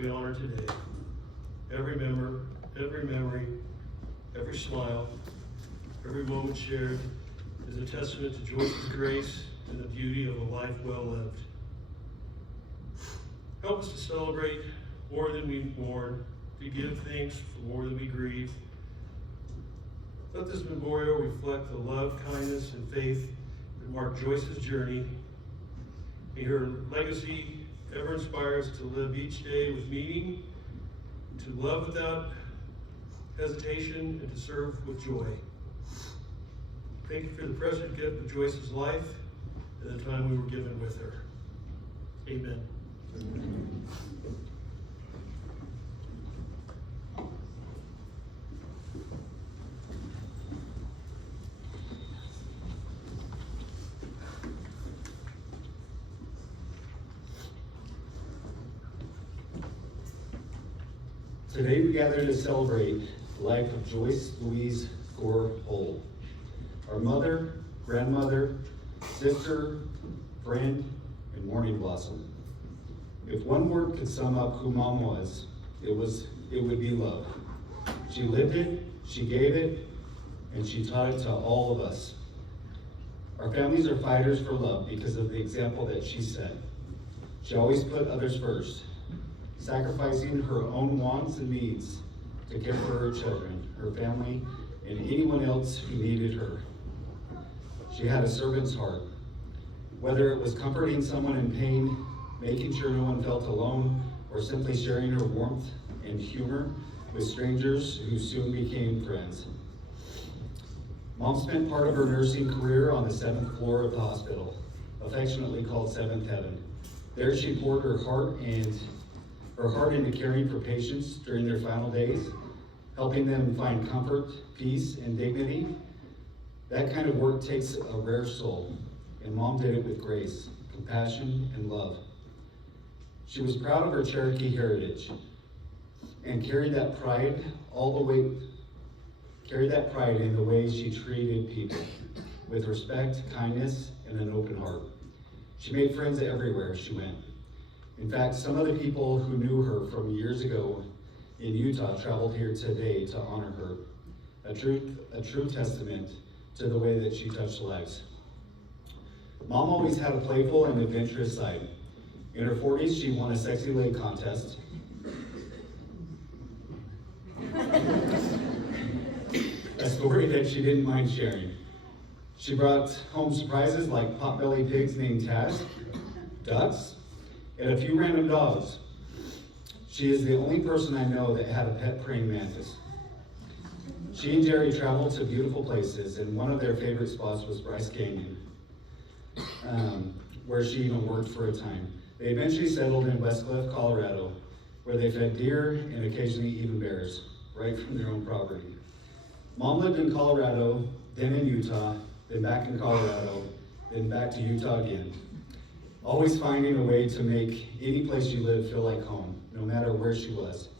we honor today. Every member, every memory, every smile, every moment shared is a testament to Joyce's grace and the beauty of a life well lived. Help us to celebrate more than we mourn, to give thanks for more than we grieve. Let this memorial reflect the love, kindness, and faith that marked Joyce's journey. May her legacy ever inspire us to live each day with meaning, to love without hesitation, and to serve with joy. Thank you for the precious gift of Joyce's life and the time we were given with her. Amen. Today we gather to celebrate the life of Joyce Louise Gore Hoel, our mother, grandmother, sister, friend, and morning blossom. If one word could sum up who Mom was, it would be love. She lived it, she gave it, and she taught it to all of us. Our families are fighters for love because of the example that she set. She always put others first, sacrificing her own wants and needs to care for her children, her family, and anyone else who needed her. She had a servant's heart. Whether it was comforting someone in pain, making sure no one felt alone, or simply sharing her warmth and humor with strangers who soon became friends. Mom spent part of her nursing career on the 7th floor of the hospital, affectionately called 7th Heaven. There she poured her heart into caring for patients during their final days, helping them find comfort, peace, and dignity. That kind of work takes a rare soul, and Mom did it with grace, compassion, and love. She was proud of her Cherokee heritage and carried that pride in the way she treated people, with respect, kindness, and an open heart. She made friends everywhere she went. In fact, some of the people who knew her from years ago in Utah traveled here today to honor her. A true testament to the way that she touched lives. Mom always had a playful and adventurous side. In her 40s, she won a sexy leg contest. A story that she didn't mind sharing. She brought home surprises like pot-bellied pigs named Taz, ducks, and a few random dogs. She is the only person I know that had a pet praying mantis. She and Jerry traveled to beautiful places, and one of their favorite spots was Bryce Canyon, where she even worked for a time. They eventually settled in Westcliff, Colorado, where they fed deer and occasionally even bears, right from their own property. Mom lived in Colorado, then in Utah, then back in Colorado, then back to Utah again. Always finding a way to make any place she lived feel like home, no matter where she was.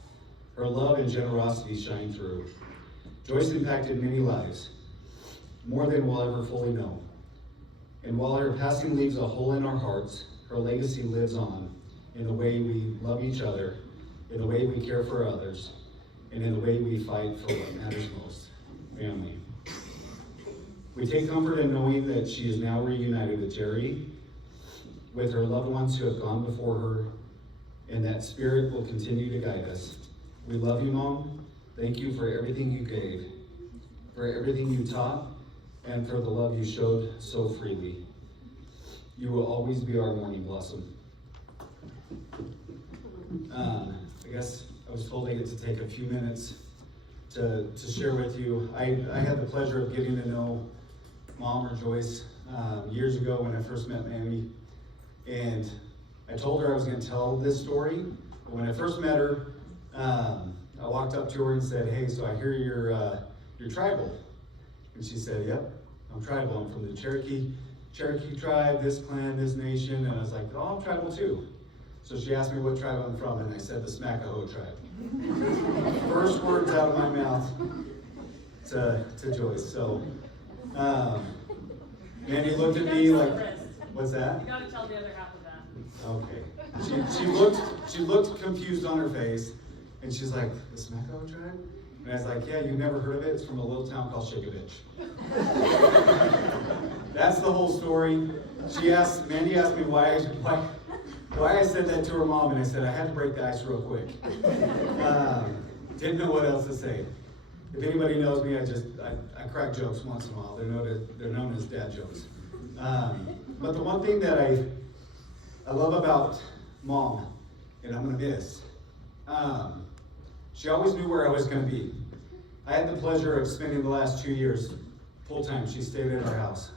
Her love and generosity shine through. Joyce impacted many lives, more than we'll ever fully know. And while her passing leaves a hole in our hearts, her legacy lives on in the way we love each other, in the way we care for others, and in the way we fight for what matters most, family. We take comfort in knowing that she is now reunited with Jerry, with her loved ones who have gone before her, and that spirit will continue to guide us. We love you, Mom. Thank you for everything you gave, for everything you taught, and for the love you showed so freely. You will always be our morning blossom. I guess I was told I get to take a few minutes to share with you. I had the pleasure of getting to know Mom or Joyce years ago when I first met Mammy. And I told her I was going to tell this story. But when I first met her, I walked up to her and said, "Hey, so I hear you're tribal." And she said, "Yep, I'm tribal. I'm from the Cherokee tribe, this clan, this nation." And I was like, "Oh, I'm tribal too." So she asked me what tribe I'm from, and I said the Smackahoe tribe. First words out of my mouth to Joyce. So, Mandy looked at me like, "What's that?" You gotta tell the other half of that. Okay. She looked confused on her face, and she's like, the Smacko tribe? And I was like, yeah, you've never heard of it? It's from a little town called Shakovich. That's the whole story. Mandy asked me why I said that to her mom, and I said I had to break the ice real quick. Didn't know what else to say. If anybody knows me, I crack jokes once in a while. They're known as dad jokes. But the one thing that I love about Mom, and I'm gonna miss, she always knew where I was gonna be. I had the pleasure of spending the last 2 years full time. She stayed at our house.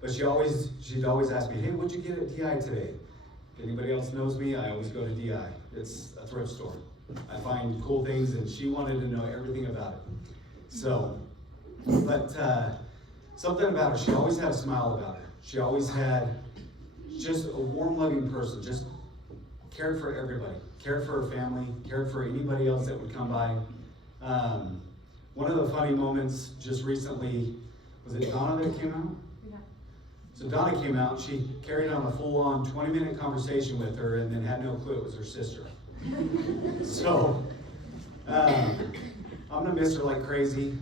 But she'd always ask me, hey, what'd you get at DI today? If anybody else knows me, I always go to DI. It's a thrift store. I find cool things, and she wanted to know everything about it. So, but something about her, she always had a smile about her. She always had just a warm, loving person, just cared for everybody, cared for her family, cared for anybody else that would come by. One of the funny moments just recently, was it Donna that came out? Yeah. So Donna came out, she carried on a full-on 20-minute conversation with her and then had no clue it was her sister. So, I'm gonna miss her like crazy.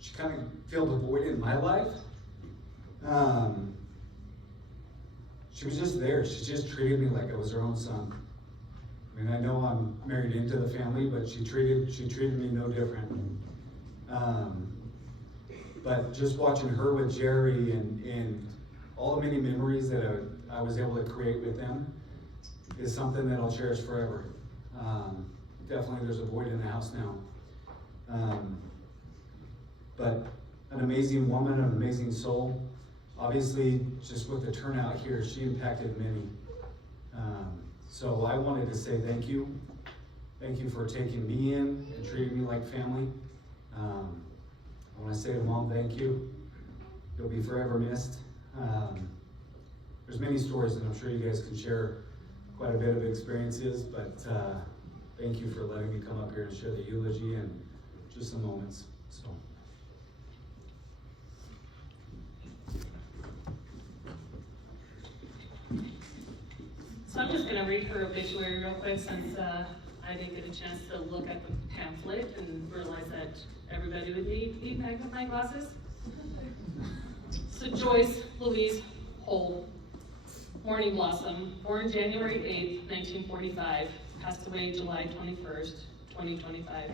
She kind of filled a void in my life. She was just there. She just treated me like I was her own son. I mean, I know I'm married into the family, but she treated me no different. But just watching her with Jerry and all the many memories that I was able to create with them is something that I'll cherish forever. Definitely there's a void in the house now. But an amazing woman, an amazing soul. Obviously, just with the turnout here, she impacted many. So I wanted to say thank you. Thank you for taking me in and treating me like family. I want to say to Mom, thank you. You'll be forever missed. There's many stories, and I'm sure you guys can share quite a bit of experiences, but thank you for letting me come up here and share the eulogy and just some moments. So I'm just going to read her obituary real quick since I didn't get a chance to look at the pamphlet and realize that everybody would need magnifying glasses. So Joyce Louise Hoel, Morning Blossom, born January 8th, 1945, passed away July 21st, 2025.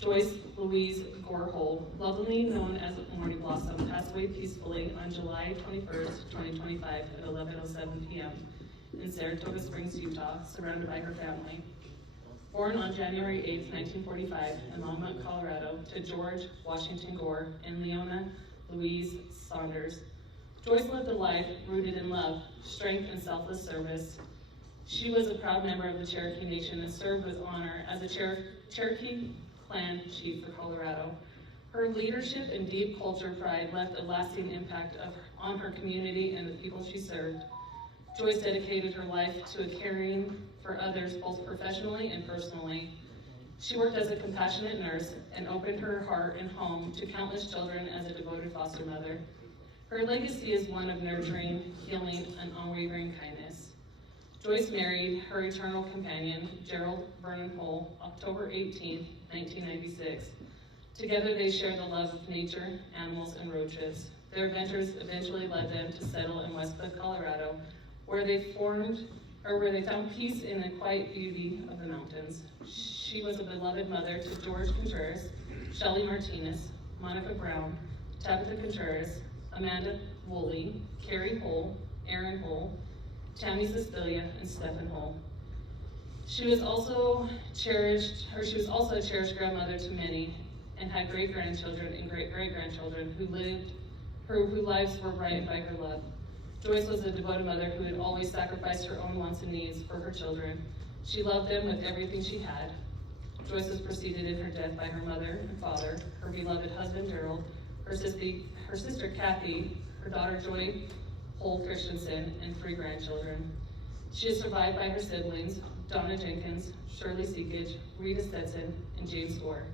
Joyce Louise Gore Hoel, lovingly known as Morning Blossom, passed away peacefully on July 21st, 2025 at 11:07 p.m. in Saratoga Springs, Utah, surrounded by her family. Born on January 8th, 1945 in Longmont, Colorado, to George Washington Gore and Leona Louise Saunders, Joyce lived a life rooted in love, strength, and selfless service. She was a proud member of the Cherokee Nation and served with honor as a Cherokee Clan chief for Colorado. Her leadership and deep culture pride left a lasting impact on her community and the people she served. Joyce dedicated her life to caring for others both professionally and personally. She worked as a compassionate nurse and opened her heart and home to countless children as a devoted foster mother. Her legacy is one of nurturing, healing, and unwavering kindness. Joyce married her eternal companion, Gerald Vernon Hoel, October 18, 1996. Together they shared the love of nature, animals, and roaches. Their adventures eventually led them to settle in Westcliff, Colorado, where they found peace in the quiet beauty of the mountains. She was a beloved mother to George Contreras, Shelley Martinez, Monica Brown, Tabitha Contreras, Amanda Woolley, Carrie Hoel, Aaron Hoel, Tammy Cecilia, and Stephen Hoel. She was also a cherished grandmother to many, and had great-grandchildren and great-great-grandchildren whose lives were brightened by her love. Joyce was a devoted mother who had always sacrificed her own wants and needs for her children. She loved them with everything she had. Joyce was preceded in her death by her mother and father, her beloved husband Gerald, her sister Kathy, her daughter Joy Hoel Christensen, and 3 grandchildren. She is survived by her siblings, Donna Jenkins, Shirley Seekage, Rita Stetson, and James Gore.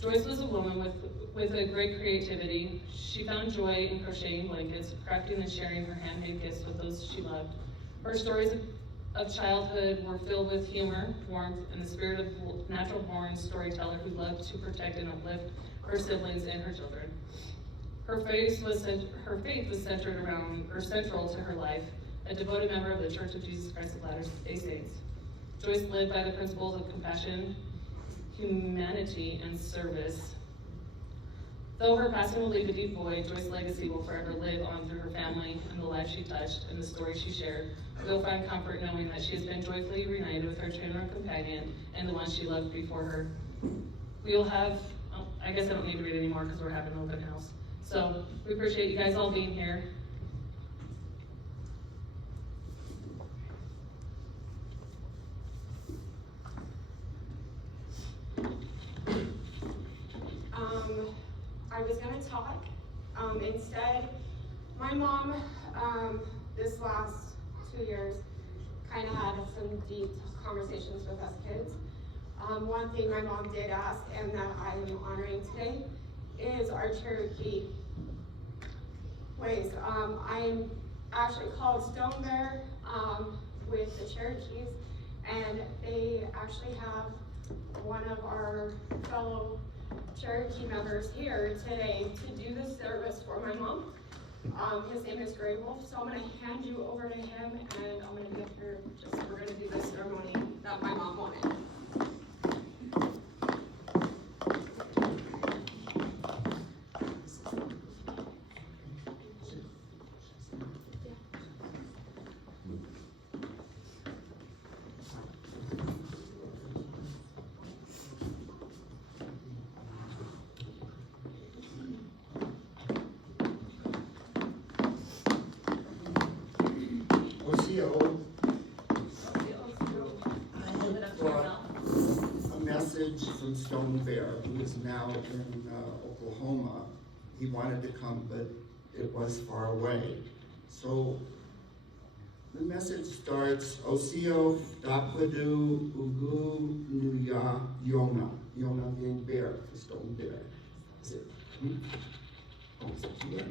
Joyce was a woman with a great creativity. She found joy in crocheting blankets, crafting and sharing her handmade gifts with those she loved. Her stories of childhood were filled with humor, warmth, and the spirit of natural-born storyteller who loved to protect and uplift her siblings and her children. Her faith was centered around, or central to her life, a devoted member of the Church of Jesus Christ of Latter-day Saints. Joyce lived by the principles of compassion, humanity, and service. Though her passing will leave a deep void, Joyce's legacy will forever live on through her family and the lives she touched and the stories she shared. We'll find comfort knowing that she has been joyfully reunited with her trainer and companion and the one she loved before her. We'll have, I guess I don't need to read anymore because we're having an open house. So we appreciate you guys all being here. I was gonna talk. Instead, my mom, this last 2 years, kind of had some deep conversations with us kids. One thing my mom did ask, and that I am honoring today, is our Cherokee ways. I'm actually called Stone Bear with the Cherokees, and they actually have one of our fellow Cherokee members here today to do this service for my mom. His name is Gray Wolf, so I'm going to hand you over to him, and I'm going to give her, we're going to do this ceremony that my mom wanted. A message from Stone Bear, who is now in Oklahoma. He wanted to come, but it was far away. So the message starts, Osio Dakwadu Ugu Nuya Yona. Yona being bear, for Stone Bear. Is it? Oh, is it here?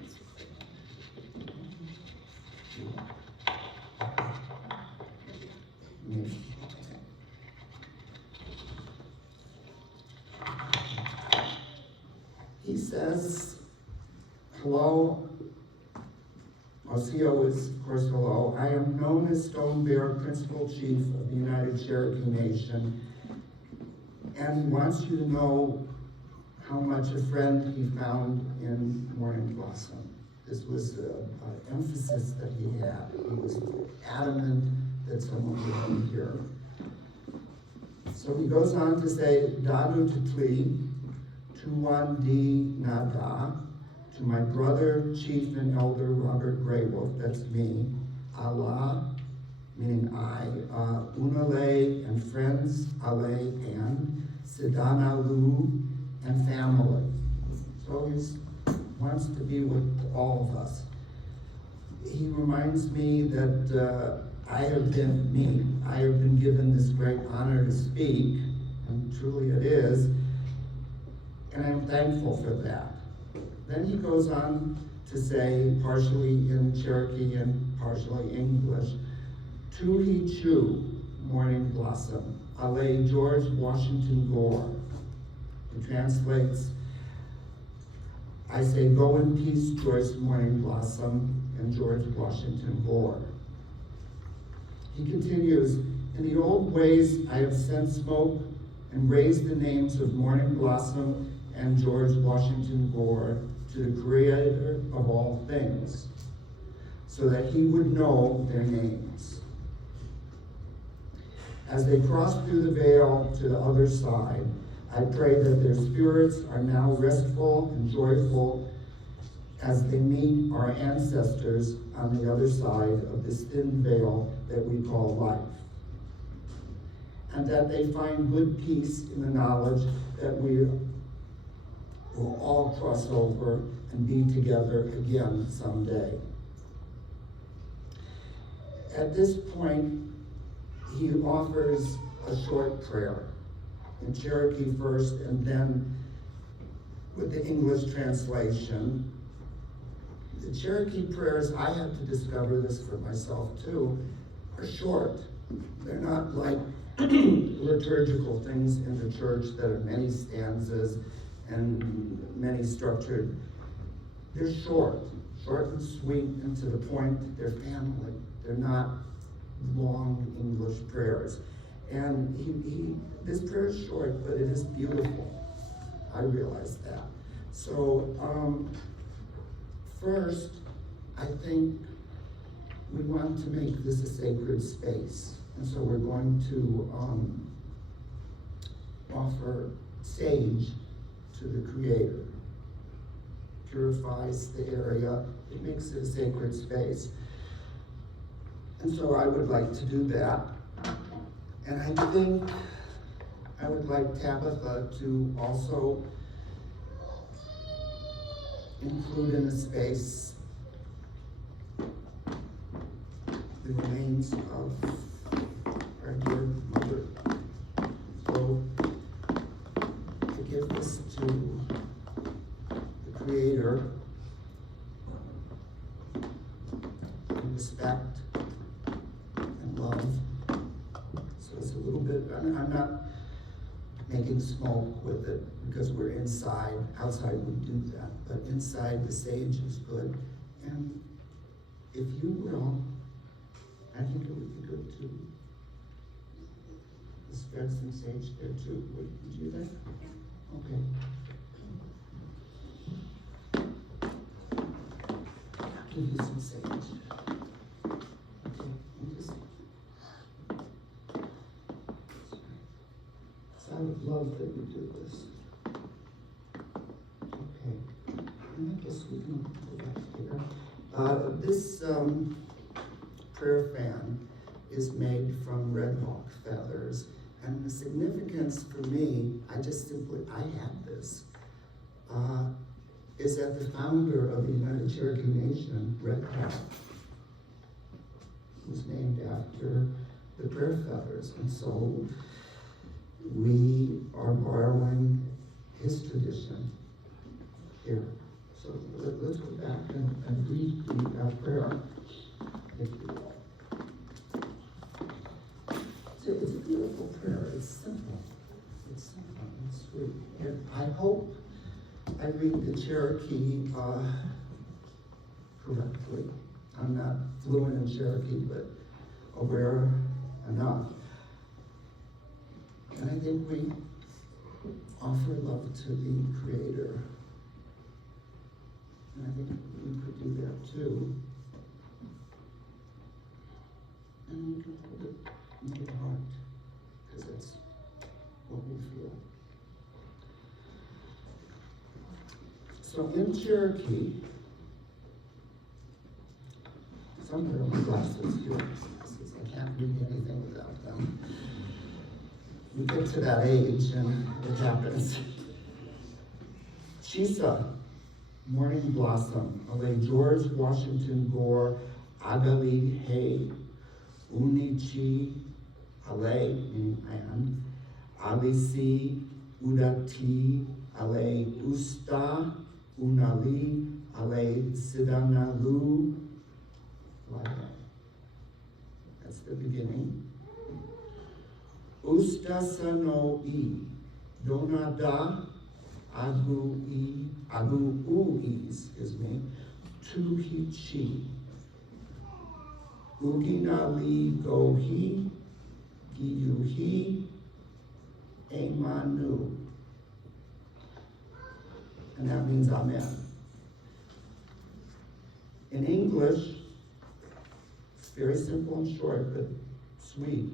He says, hello. Osio is, of course, hello. I am known as Stone Bear, Principal Chief of the United Cherokee Nation, and he wants you to know how much a friend he found in Morning Blossom. This was an emphasis that he had. He was adamant that someone would be here. So he goes on to say, Dadu Tutli, Tuwan Di Nada, to my brother, Chief and Elder Robert Graywolf, that's me, Allah, meaning I, Unale and friends, Ale and Sidana Lu and family. So he wants to be with all of us. He reminds me that I have been given this great honor to speak, and truly it is, and I'm thankful for that. Then he goes on to say, partially in Cherokee and partially English, Tuhi Chu, Morning Blossom, Ale George Washington Gore. It translates, I say, go in peace, Joyce Morning Blossom and George Washington Gore. He continues, in the old ways I have sent smoke and raised the names of Morning Blossom and George Washington Gore to the Creator of all things, so that he would know their names. As they cross through the veil to the other side, I pray that their spirits are now restful and joyful as they meet our ancestors on the other side of this thin veil that we call life. And that they find good peace in the knowledge that we will all cross over and be together again someday. At this point, he offers a short prayer in Cherokee first, and then with the English translation. The Cherokee prayers, I had to discover this for myself too, are short. They're not like liturgical things in the church that are many stanzas and many structured. They're short and sweet and to the point. They're family. They're not long English prayers. And this prayer is short, but it is beautiful. I realize that. So, first, I think we want to make this a sacred space. And so we're going to offer sage to the Creator. Purifies the area, it makes it a sacred space. And so I would like to do that. And I think I would like Tabitha to also include in the space the remains of our dear mother. So I give this to the Creator in respect and love. So it's a little bit, I'm not making smoke with it because we're inside. Outside we do that, but inside the sage is good. And if you will, I think it would be good to spread some sage there too. Would you think? Okay. I'll give you some sage. Okay, and just. So I would love that you do this. Okay, and I guess we can go back here. This prayer fan is made from red hawk feathers, and the significance for me, I had this, is that the founder of the United Cherokee Nation, Red Hawk, was named after the prayer feathers, and so we are borrowing his tradition here. So let's go back and read the prayer, if you will. So it's a beautiful prayer. It's simple. It's simple and sweet. And I hope I read the Cherokee correctly. I'm not fluent in Cherokee, but aware enough. And I think we offer love to the Creator. And I think we could do that too. And we can hold it in your heart, because that's what we feel. So in Cherokee, somewhere in my glasses here, I can't read anything without them. We get to that age and it happens. Chisa, morning blossom, Ale George Washington Gore, Agali Hay, Unichi, Ale, meaning and, Alisi, Udati, Ale Usta, Unali, Ale Sidanalu, like that. That's the beginning. Ustasano-i, Donada, Agu-ui, Tuhichi, Uginali Gohi, Giyuhi, Emanu. And that means Amen. In English, it's very simple and short, but sweet.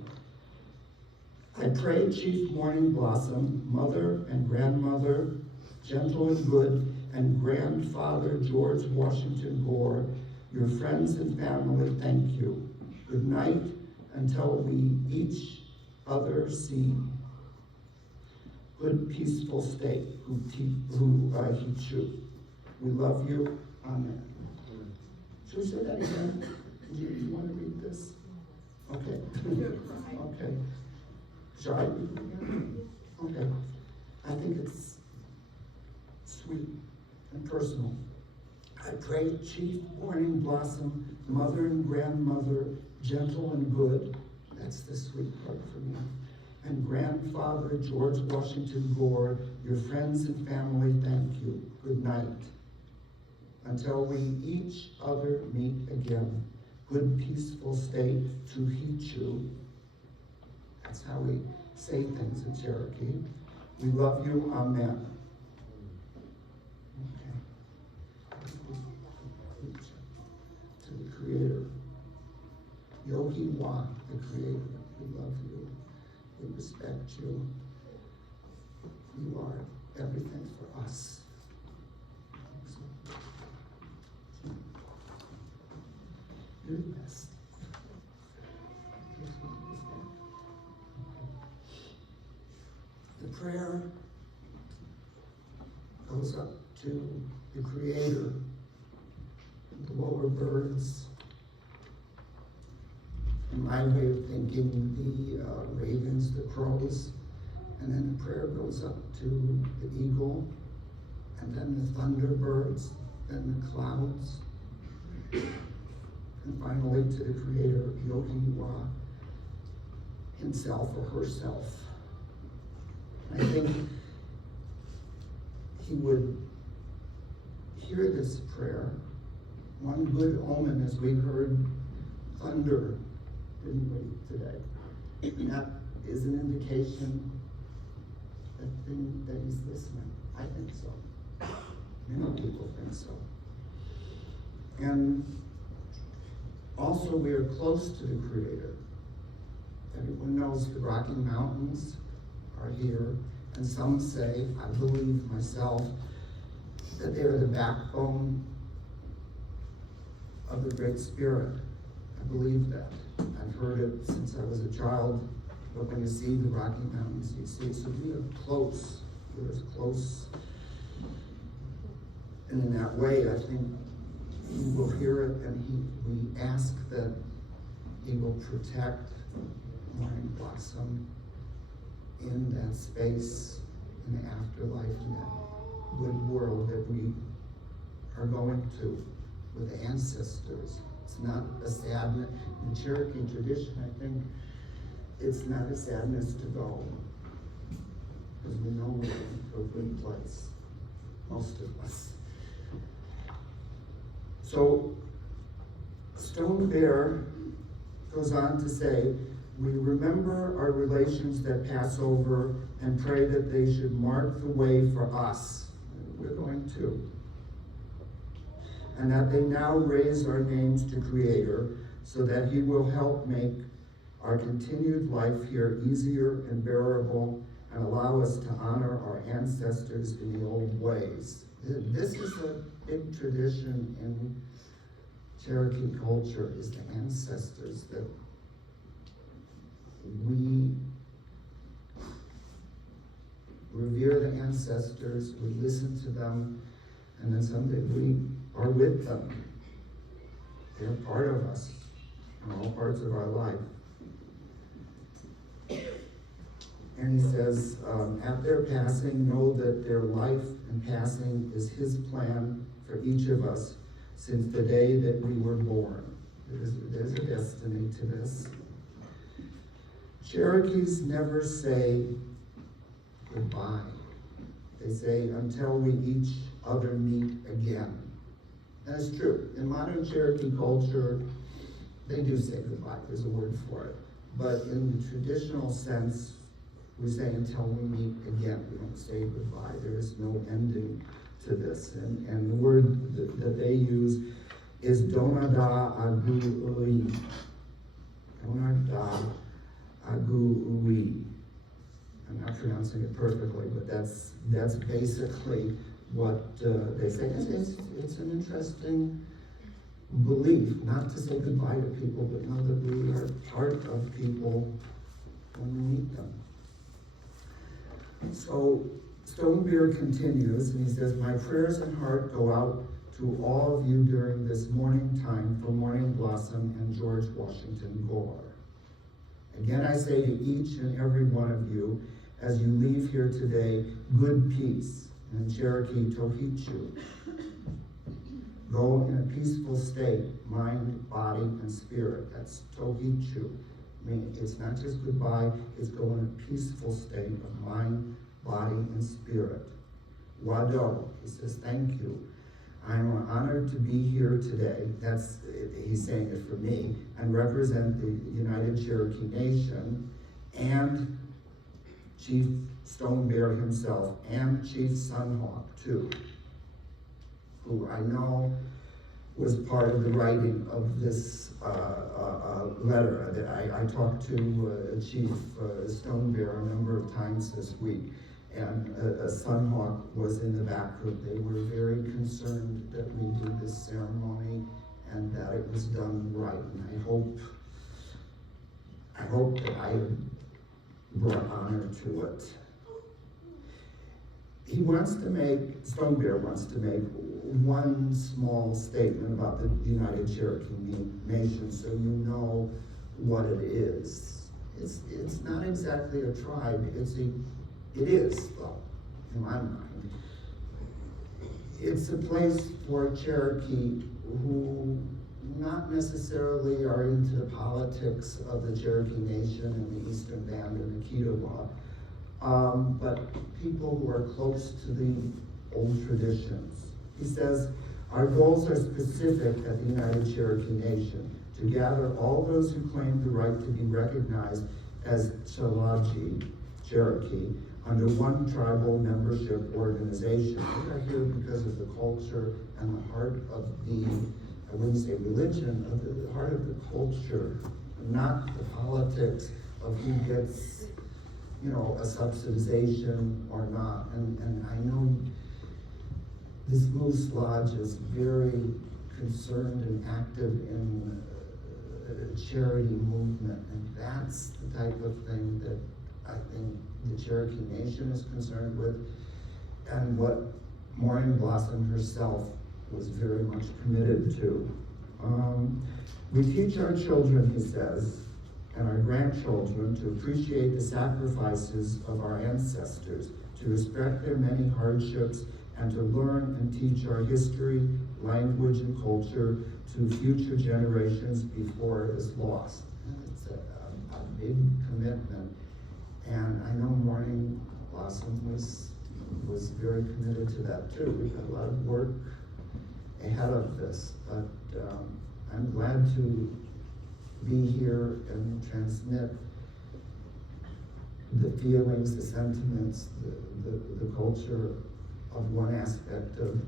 I pray, Chief Morning Blossom, mother and grandmother, gentle and good, and grandfather George Washington Gore, your friends and family, thank you. Good night until we each other see. Good peaceful state, Hichu. We love you, Amen. Should we say that again? Do you want to read this? Okay. Okay. Should I read it again? Okay. I think it's sweet and personal. I pray Chief Morning Blossom, mother and grandmother, gentle and good. That's the sweet part for me. And grandfather George Washington Gore, your friends and family, thank you. Good night. Until we each other meet again, good peaceful state to heat you. That's how we say things in Cherokee. We love you, amen. Okay. To the Creator. Yogi Wa, the Creator, we love you. We respect you. You are everything for us. You're the best. The prayer goes up to the Creator, the lower birds. In my way of thinking, the ravens, the crows, and then the prayer goes up to the eagle, and then the thunderbirds, then the clouds, and finally to the Creator, Yogi Wa, himself or herself. I think he would hear this prayer. One good omen, as we heard thunder, didn't we, today? And that is an indication that he's listening. I think so. Many people think so. And also, we are close to the Creator. Everyone knows the Rocky Mountains are here, and some say, I believe myself, that they are the backbone of the Great Spirit. I believe that. I've heard it since I was a child, but when you see the Rocky Mountains, you see, so we are close. We're as close. And in that way, I think he will hear it, and we ask that he will protect Morning Blossom in that space, in the afterlife, in that good world that we are going to with the ancestors. It's not a sadness. In the Cherokee tradition, I think it's not a sadness to go, because we know we're going to a good place, most of us. So, Stone Bear goes on to say, we remember our relations that pass over and pray that they should mark the way for us. We're going to. And that they now raise our names to Creator so that he will help make our continued life here easier and bearable and allow us to honor our ancestors in the old ways. This is a big tradition in Cherokee culture, is the ancestors, that we revere the ancestors, we listen to them, and then someday we are with them. They're part of us in all parts of our life. And he says, at their passing, know that their life and passing is his plan for each of us since the day that we were born. There's a destiny to this. Cherokees never say goodbye. They say until we each other meet again. And it's true. In modern Cherokee culture, they do say goodbye. There's a word for it. But in the traditional sense, we say until we meet again. We don't say goodbye. There is no ending to this. And the word that they use is donada agu ui. Donada agu ui. I'm not pronouncing it perfectly, but that's basically what they say. It's an interesting belief, not to say goodbye to people, but know that we are part of people when we meet them. So Stonebeard continues, and he says, my prayers and heart go out to all of you during this morning time for Morning Blossom and George Washington Gore. Again, I say to each and every one of you, as you leave here today, good peace. and in Cherokee, Tohichu. Go in a peaceful state, mind, body, and spirit. That's Tohichu. I mean, it's not just goodbye, it's go in a peaceful state of mind, body, and spirit. Wado, he says, thank you. I'm honored to be here today. He's saying it for me, and represent the United Cherokee Nation and Chief Stone Bear himself, and Chief Sunhawk too, who I know was part of the writing of this letter. I talked to Chief Stone Bear a number of times this week, and Sunhawk was in the back room. They were very concerned that we did this ceremony and that it was done right. And I hope that I brought honor to it. Stone Bear wants to make one small statement about the United Cherokee Nation, so you know what it is. It's not exactly a tribe, it is, though, in my mind. It's a place for Cherokee who not necessarily are into the politics of the Cherokee Nation and the Eastern Band and the Kiowa, but people who are close to the old traditions. He says, our goals are specific at the United Cherokee Nation, to gather all those who claim the right to be recognized as Chalaji Cherokee under one tribal membership organization. We are here because of the culture and the heart of the, I wouldn't say religion, of the heart of the culture, not the politics of who gets, a subsidization or not. And I know this Moose Lodge is very concerned and active in charity movement, and that's the type of thing that I think the Cherokee Nation is concerned with, and what Maureen Blossom herself was very much committed to. We teach our children, he says, and our grandchildren to appreciate the sacrifices of our ancestors, to respect their many hardships, and to learn and teach our history, language, and culture to future generations before it is lost. It's a big commitment. And I know Morning Blossom was very committed to that too. We've got a lot of work ahead of this, but I'm glad to be here and transmit the feelings, the sentiments, the culture of one aspect of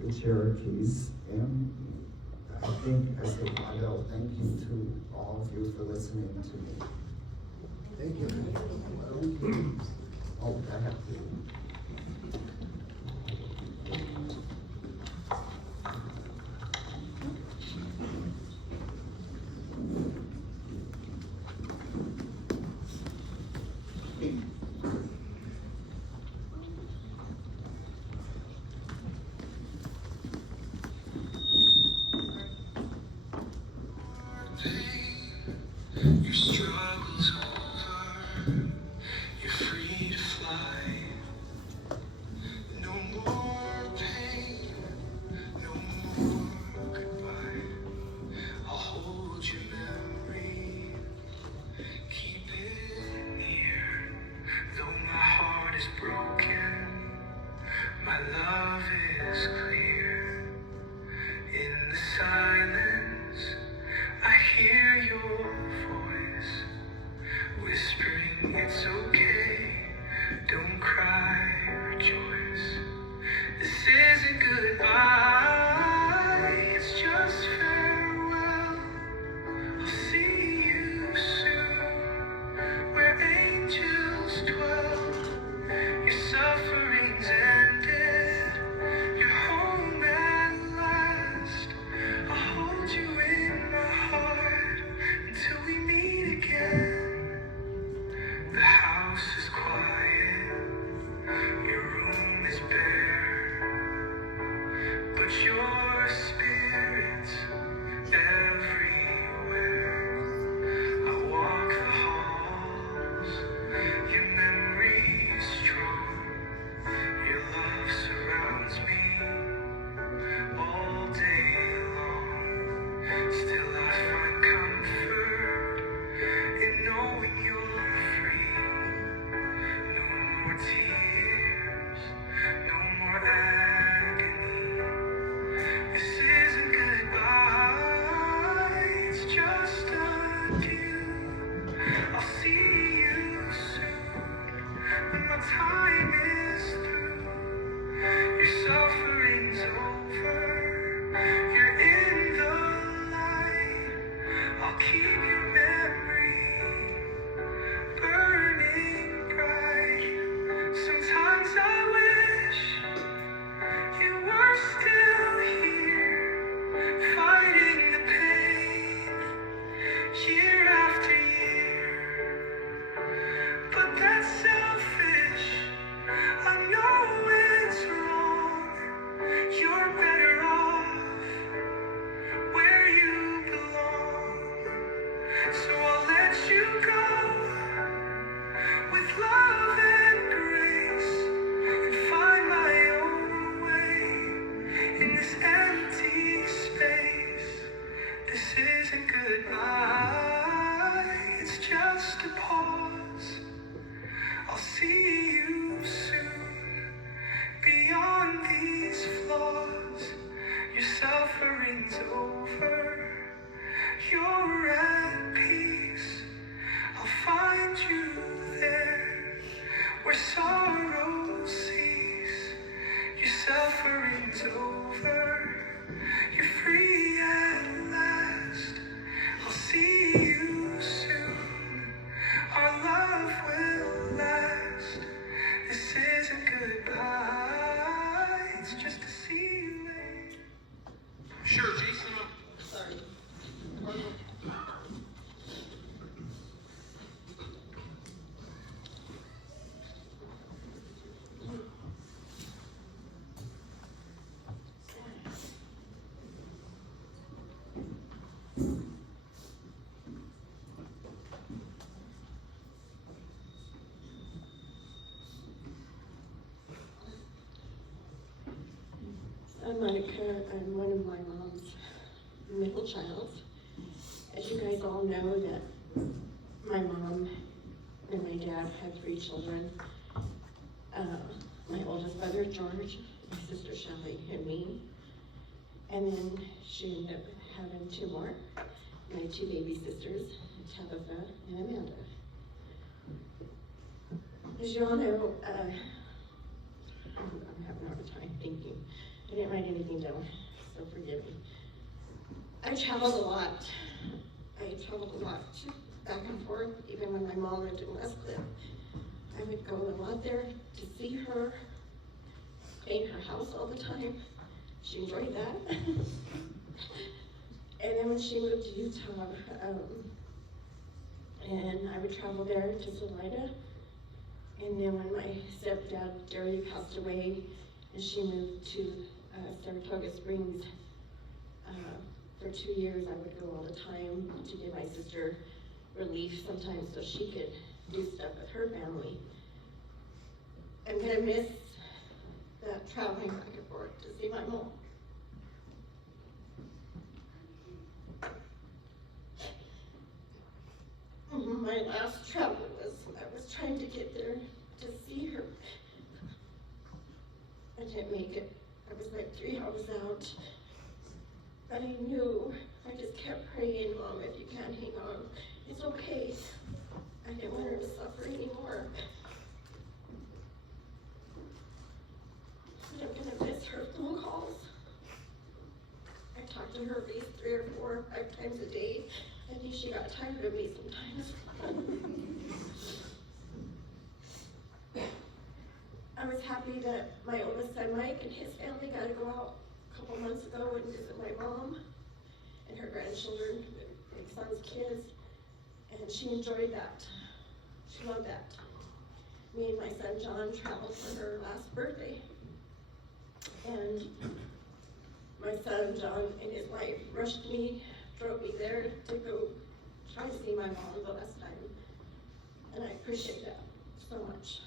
the Cherokees. And I think I say, Adele, thank you to all of you for listening to me. Thank you. Oh, I have to. Your struggle's over, you're free to fly. No more pain, no more goodbye. I'll hold your memory, keep it near. Though my heart is broken, my love is clear. In the silence, I hear your voice. keep your memory burning bright. Sometimes I wish you were still here, fighting the pain year after year. But that's selfish, I know it's wrong. You're better off where you belong. So I'll let you go with love and grace, and find my own way in this empty space. This isn't goodbye, it's just a pause. I'll see you soon, beyond these flaws. Your suffering's over, you're at peace. I'll find you there, where sorrow cease. Your suffering's over, you're free at last. I'll see you soon, our love will last. This isn't goodbye, it's just to see you later. Sure, Jason. Sorry. I'm Monica. I'm one of my mom's middle child. As you guys all know, that my mom and my dad had 3 children. My oldest brother, George, my sister, Shelley, and me. And then she ended up having 2 more, my 2 baby sisters, Tabitha and Amanda. As you all know, I'm having a hard time thinking. I didn't write anything down, so forgive me. I traveled a lot. Back and forth, even when my mom lived in West Cliff. I would go a lot there to see her, paint her house all the time. She enjoyed that. And then when she moved to Utah, and I would travel there to Salida. And then when my stepdad, Gary, passed away, and she moved to Saratoga Springs, for 2 years, I would go all the time to give my sister relief sometimes so she could do stuff with her family. I'm gonna miss that traveling back and forth to see my mom. My last travel I was trying to get there to see her. I didn't make it. I was like 3 hours out. But I knew, I just kept praying, Mom, if you can't hang on, it's okay. I didn't want her to suffer anymore. But I'm gonna miss her phone calls. I talk to her at least 3 or 4 or 5 times a day. I think she got tired of me sometimes. I was happy that my oldest son, Mike, and his family got to go out a couple months ago and visit my mom and her grandchildren, my son's kids, and she enjoyed that. She loved that. Me and my son John traveled for her last birthday, and my son John and his wife rushed me, drove me there to go try to see my mom the last time, and I appreciate that so much.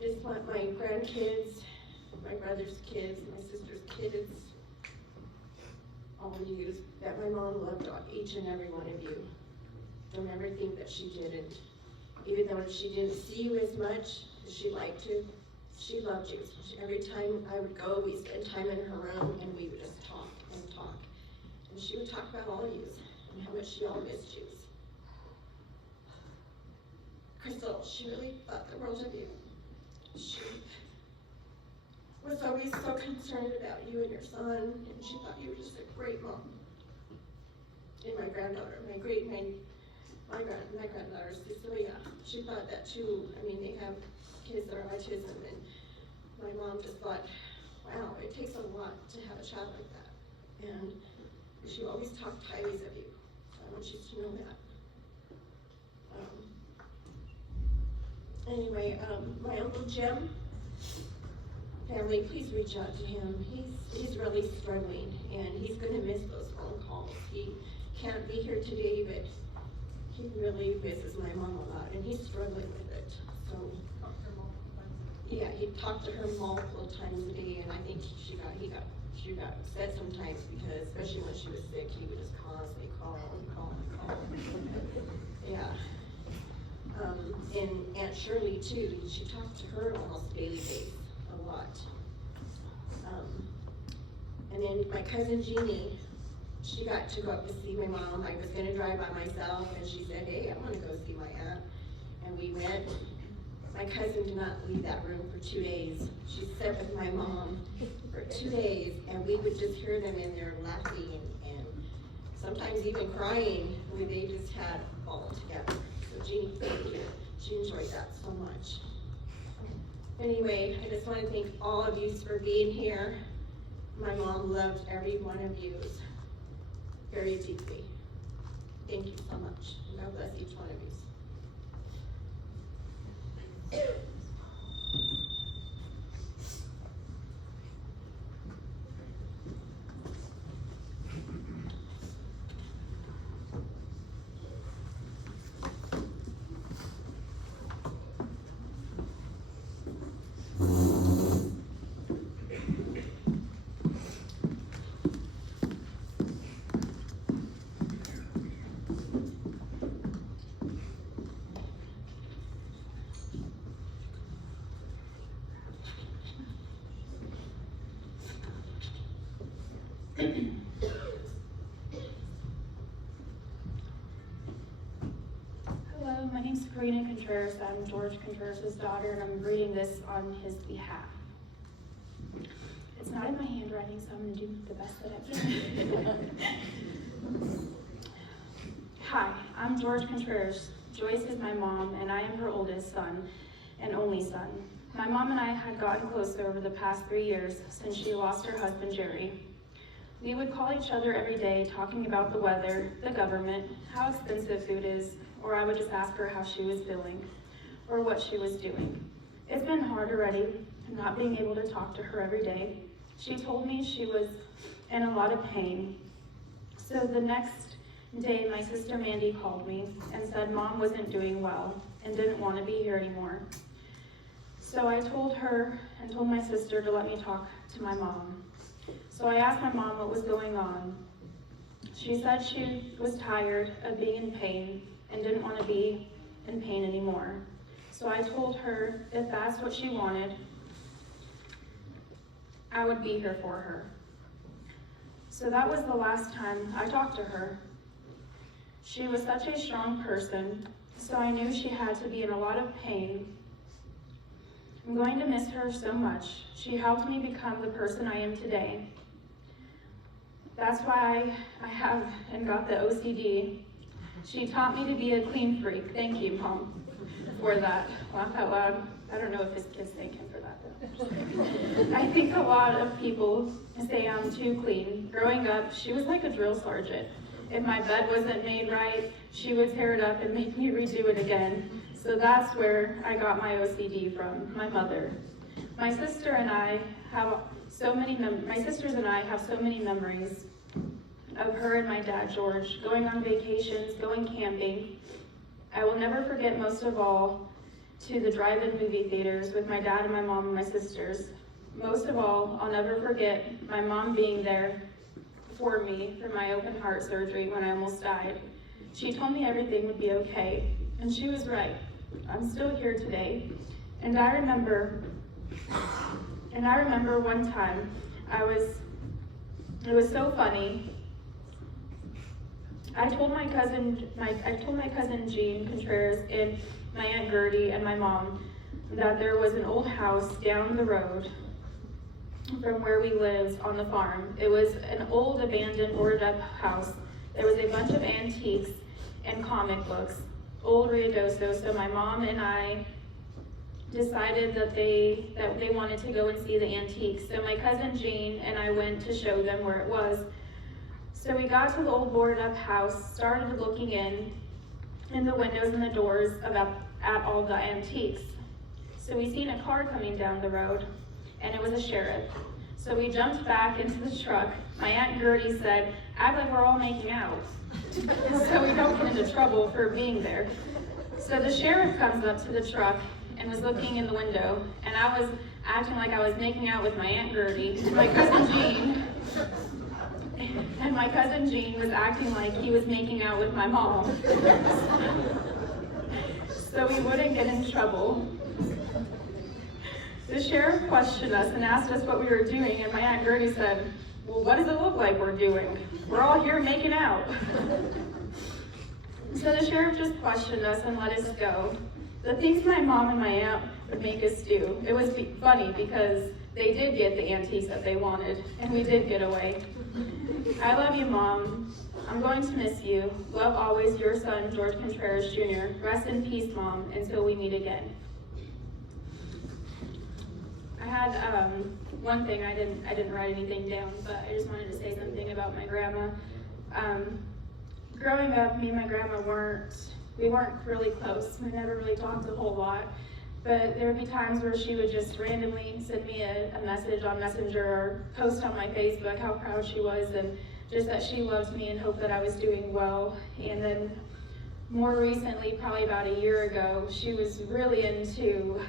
Just want my grandkids, my brother's kids, my sister's kids, all of you, that my mom loved each and every one of you. From everything that she did, and even though she didn't see you as much as she'd like to, she loved you. Every time I would go, we'd spend time in her room and we would just talk and talk. And she would talk about all of you and how much she all missed you. Crystal, she really thought the world of you. She was always so concerned about you and your son, and she thought you were just a great mom. and my granddaughter, my granddaughter Cecilia, she thought that too. I mean, they have kids that are autism, and my mom just thought, wow, it takes a lot to have a child like that. And she always talked highly of you. I want you to know that. Anyway, my Uncle Jim, family, please reach out to him. He's really struggling, and he's gonna miss those phone calls. He can't be here today, but he really misses my mom a lot, and he's struggling with it. So, yeah, he talked to her multiple times a day, and I think she got upset sometimes because, especially when she was sick, he would just constantly call. Yeah. And Aunt Shirley too, she talked to her almost daily basis, a lot. And then my cousin Jeannie, she got to go up to see my mom. I was gonna drive by myself, and she said, hey, I wanna go see my aunt. And we went. My cousin did not leave that room for 2 days. She sat with my mom for 2 days, and we would just hear them in there laughing and sometimes even crying when they just had all together. So Jeannie, thank you. She enjoyed that so much. Anyway, I just want to thank all of you for being here. My mom loved every one of you very deeply. Thank you so much. God bless each one of you. Hello, my name's Karina Contreras. I'm George Contreras' daughter, and I'm reading this on his behalf. It's not in my handwriting, so I'm going to do the best that I can. Hi, I'm George Contreras. Joyce is my mom, and I am her oldest son and only son. My mom and I had gotten closer over the past 3 years since she lost her husband, Jerry. We would call each other every day talking about the weather, the government, how expensive food is, or I would just ask her how she was feeling, or what she was doing. It's been hard already, not being able to talk to her every day. She told me she was in a lot of pain. So the next day, my sister Mandy called me and said Mom wasn't doing well and didn't want to be here anymore. So I told her and told my sister to let me talk to my mom. So I asked my mom what was going on. She said she was tired of being in pain and didn't want to be in pain anymore. So I told her if that's what she wanted, I would be here for her. So that was the last time I talked to her. She was such a strong person, so I knew she had to be in a lot of pain. I'm going to miss her so much. She helped me become the person I am today. That's why I have and got the OCD. She taught me to be a clean freak. Thank you, Mom, for that. Laugh out loud. I don't know if his kids thank him for that, though. I think a lot of people say I'm too clean. Growing up, she was like a drill sergeant. If my bed wasn't made right, she would tear it up and make me redo it again. So that's where I got my OCD from, my mother. My sisters and I have so many memories of her and my dad, George, going on vacations, going camping. I will never forget, most of all, to the drive-in movie theaters with my dad and my mom and my sisters. Most of all, I'll never forget my mom being there for me for my open heart surgery when I almost died. She told me everything would be okay, and she was right. I'm still here today, and I remember one time it was so funny. I told my cousin Jean Contreras and my Aunt Gertie and my mom that there was an old house down the road from where we lived on the farm. It was an old, abandoned, boarded up house there was a bunch of antiques and comic books, old Ruidoso. So my mom and I decided that they wanted to go and see the antiques. So my cousin Jean and I went to show them where it was. So we got to the old boarded up house, started looking in the windows and the doors at all the antiques. So we seen a car coming down the road, and it was a sheriff. So we jumped back into the truck. My Aunt Gertie said, act like we're all making out, so we don't get into trouble for being there. So the sheriff comes up to the truck and was looking in the window, and I was acting like I was making out with my Aunt Gertie, and my cousin Jean was acting like he was making out with my mom. So we wouldn't get in trouble. The sheriff questioned us and asked us what we were doing, and my Aunt Gertie said, well, what does it look like we're doing? We're all here making out. So the sheriff just questioned us and let us go. The things my mom and my aunt would make us do, it was funny because they did get the antiques that they wanted, and we did get away. I love you, Mom. I'm going to miss you. Love always, your son, George Contreras Jr. Rest in peace, Mom, until we meet again. I had one thing, I didn't write anything down, but I just wanted to say something about my grandma. Growing up, me and my grandma weren't really close. We never really talked a whole lot, but there would be times where she would just randomly send me a message on Messenger or post on my Facebook how proud she was and just that she loved me and hoped that I was doing well. And then more recently, probably about a year ago, she was really into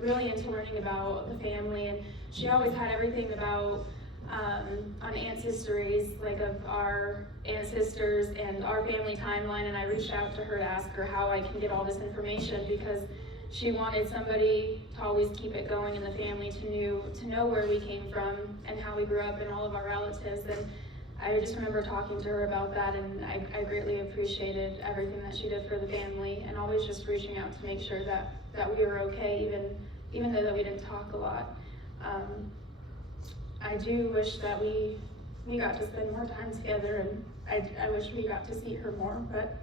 learning about the family, and she always had everything about on ancestries, like of our ancestors and our family timeline, and I reached out to her to ask her how I can get all this information because she wanted somebody to always keep it going in the family, to know where we came from and how we grew up and all of our relatives. And I just remember talking to her about that, and I greatly appreciated everything that she did for the family, and always just reaching out to make sure that we were okay, even though that we didn't talk a lot. I do wish that we got to spend more time together, and I wish we got to see her more, but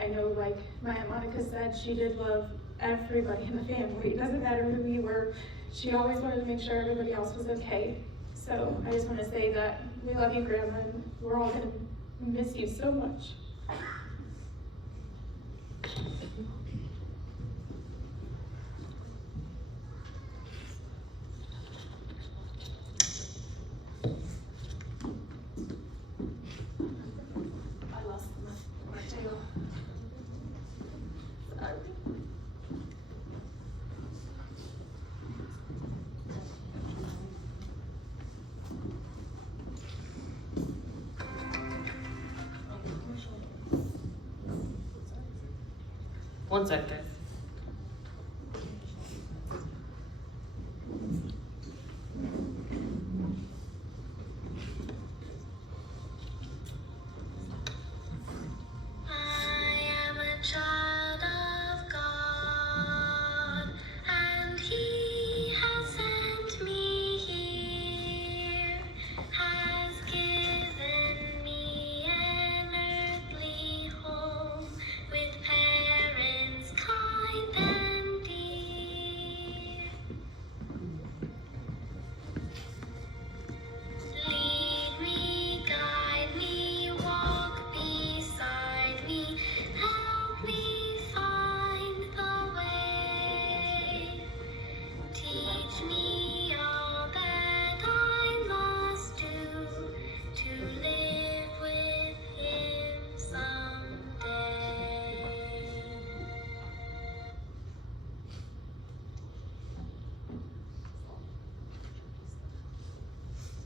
I know, like my Aunt Monica said, she did love everybody in the family. It doesn't matter who we were. She always wanted to make sure everybody else was okay. So I just want to say that we love you, Grandma, and we're all going to miss you so much. I lost my tail. Sorry. One sec, guys. I am a child of God, and He has sent me here, has given me an earthly home with parents kind and dear. Lead me, guide me, walk beside me, help me find the way. Teach me all that I must do to live with Him someday.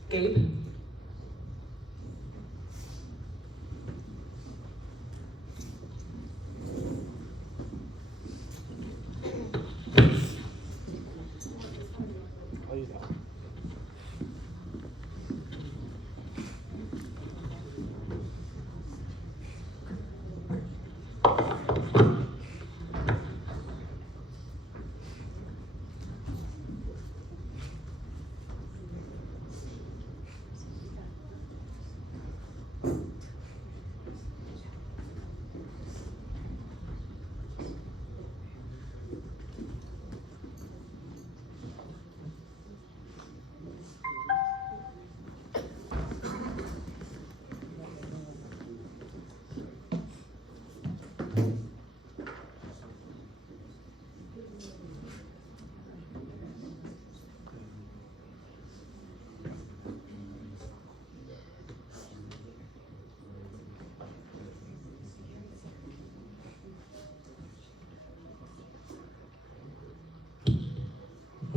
Gabe? I'll use that one.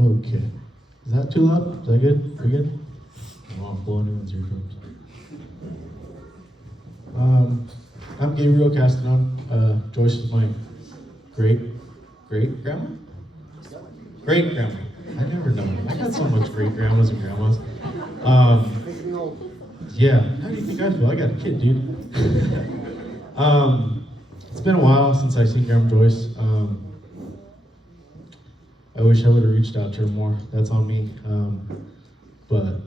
Okay. Is that too loud? Is that good? We good? I won't blow anyone's eardrums. I'm Gabriel Castanon. Joyce is my great-grandma? Great-grandma. I never know. I got so much great-grandmas and grandmas. Yeah. How do you think I feel? I got a kid, dude. It's been a while since I seen Grandma Joyce. I wish I would have reached out to her more. That's on me. But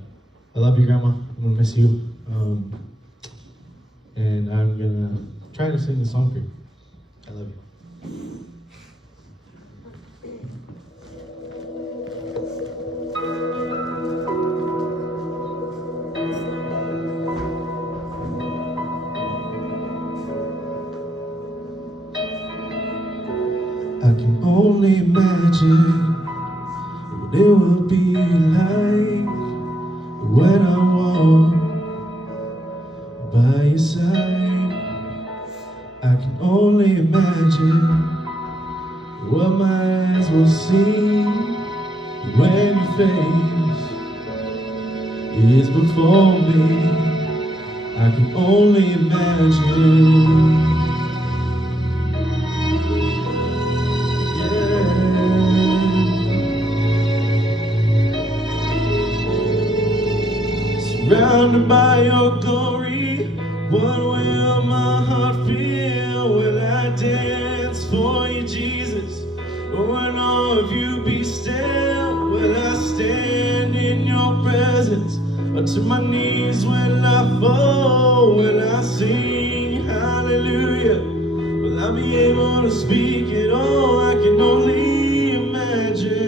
I love you, Grandma. I'm gonna miss you. And I'm gonna try to sing the song for you. I love you. I can only imagine what it will be like when I walk by your side. I can only imagine what my eyes will see when your face is before me. I can only imagine. Surrounded by your glory, what will my heart feel? Will I dance for you, Jesus? Or will all of you be still? Will I stand in your presence? Or to my knees will I fall? Will I sing hallelujah? Will I be able to speak it all? I can only imagine.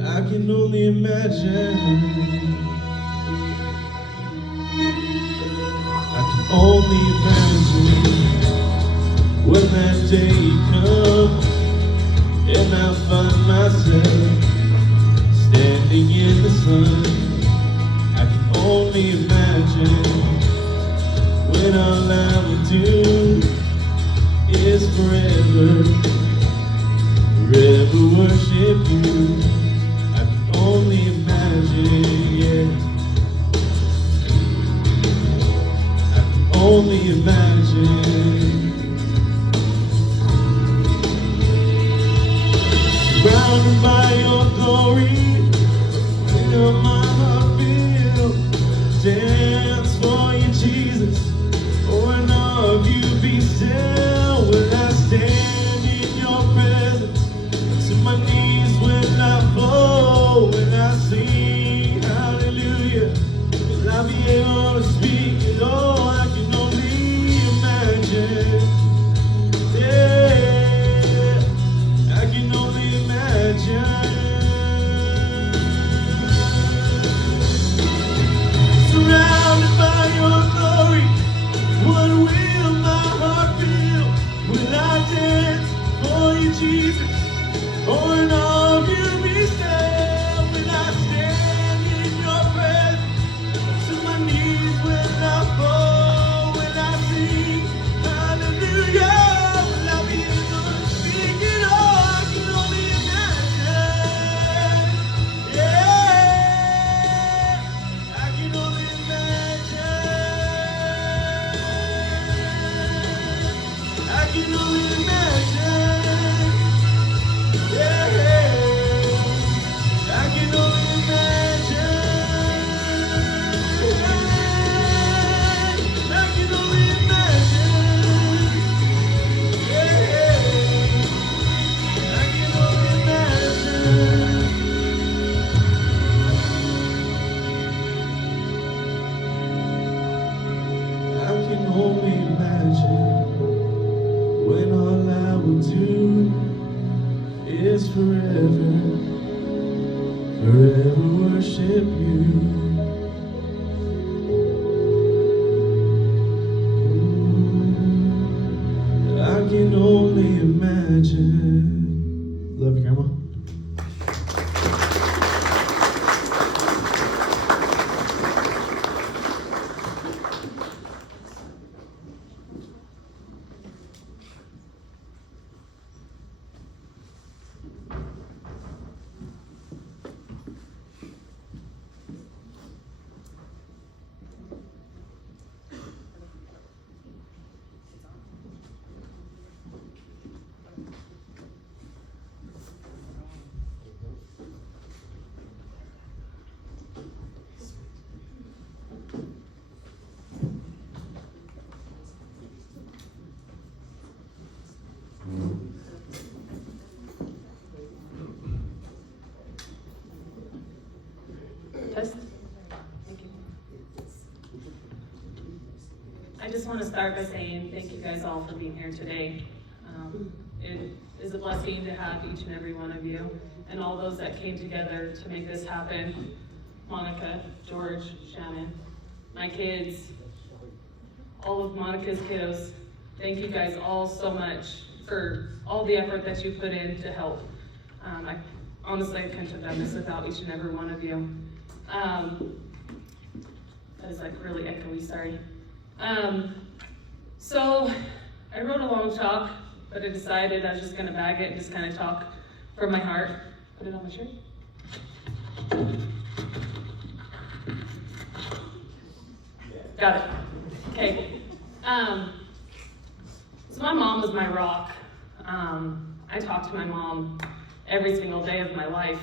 I can only imagine. I can only imagine when that day comes and I find myself standing in the sun. I can only imagine when all I will do is forever worship you. Only imagine, yeah. I can only imagine. Surrounded by your glory, will my heart feel? Dance for you, Jesus. Or in all of you be still. Will I stand in your presence? To my knees will I fall? Will I sing hallelujah? Will I be able to speak it all? I can only imagine. Yeah, I can only imagine. Surrounded by your glory, what will my heart feel? Will I dance for you, Jesus? Or in all of you be still? Will I stand in your presence? To my knees will I fall? Will I sing hallelujah? Will I be able to speak it all? I can only imagine. Yeah, I can only imagine. I can only imagine. I can only imagine. I can only imagine. I can only imagine. I can only imagine when all I will do is forever worship you. just want to start by saying thank you guys all for being here today. It is a blessing to have each and every one of you and all those that came together to make this happen. Monica, George, Shannon, my kids, all of Monica's kiddos. Thank you guys all so much for all the effort that you put in to help. I honestly couldn't have done this without each and every one of you. That is like really echoey, sorry. So I wrote a long talk, but I decided I was just gonna bag it and just kind of talk from my heart. Put it on my shirt. Got it. Okay. So my mom was my rock. I talked to my mom every single day of my life.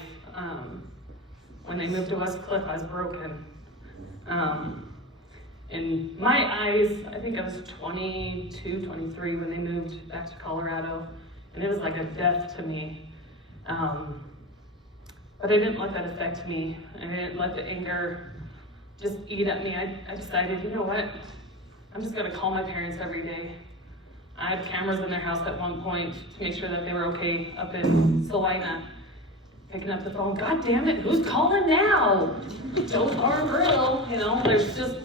When they moved to West Cliff, I was broken. In my eyes, I think I was 22, 23 when they moved back to Colorado, and it was like a death to me. But I didn't let that affect me. I didn't let the anger just eat at me. I decided, you know what? I'm just gonna call my parents every day. I had cameras in their house at one point to make sure that they were okay up in Salina. Picking up the phone, God damn it, who's calling now? Joe's Bar and Grill, you know, there's just,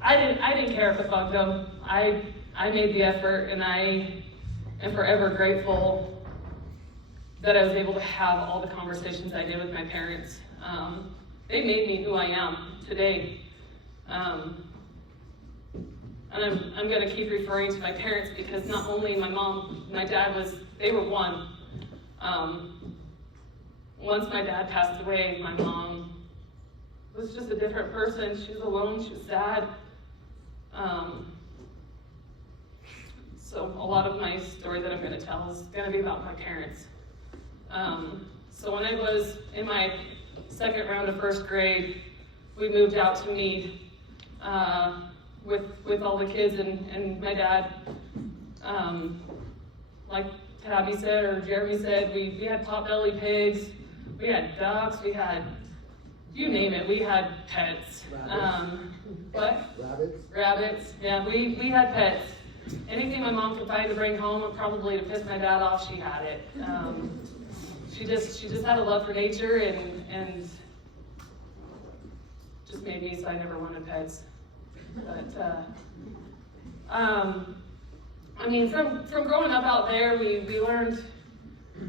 I didn't care if it bugged them. I made the effort, and I am forever grateful that I was able to have all the conversations I did with my parents. They made me who I am today. And I'm gonna keep referring to my parents because not only my mom, my dad they were one. Once my dad passed away, my mom was just a different person. She was alone, she was sad. So a lot of my story that I'm gonna tell is gonna be about my parents. So when I was in my second round of first grade, we moved out to Meade with all the kids and my dad. Like Tabby said, or Jeremy said, we had potbelly pigs, we had ducks, we had, you name it, we had pets. What? Rabbits, yeah, we had pets. Anything my mom could find to bring home, and probably to piss my dad off, she had it. She just had a love for nature and just made me so I never wanted pets. But I mean, from growing up out there, we learned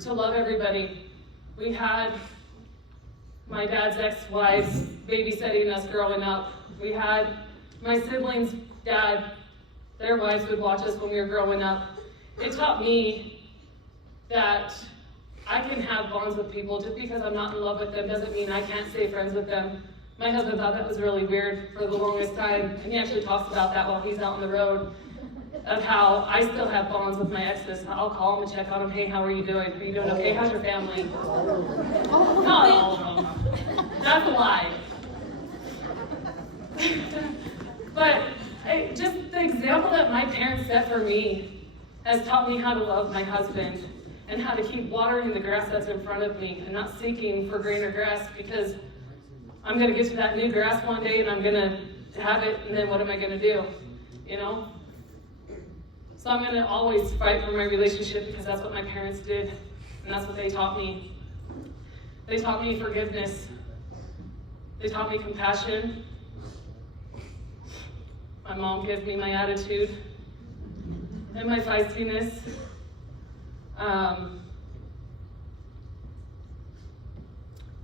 to love everybody. We had my dad's ex-wives babysitting us growing up. We had my siblings' dad, their wives would watch us when we were growing up. It taught me that I can have bonds with people. Just because I'm not in love with them doesn't mean I can't stay friends with them. My husband thought that was really weird for the longest time, and he actually talks about that while he's out on the road, of how I still have bonds with my exes. I'll call them and check on them. Hey, how are you doing? Are you doing okay? How's your family? Not all of them. That's a lie. But just the example that my parents set for me has taught me how to love my husband and how to keep watering the grass that's in front of me and not seeking for greener grass, because I'm going to get to that new grass one day and I'm going to have it, and then what am I going to do? You know? So I'm going to always fight for my relationship because that's what my parents did, and that's what they taught me. They taught me forgiveness. They taught me compassion. My mom gave me my attitude and my feistiness.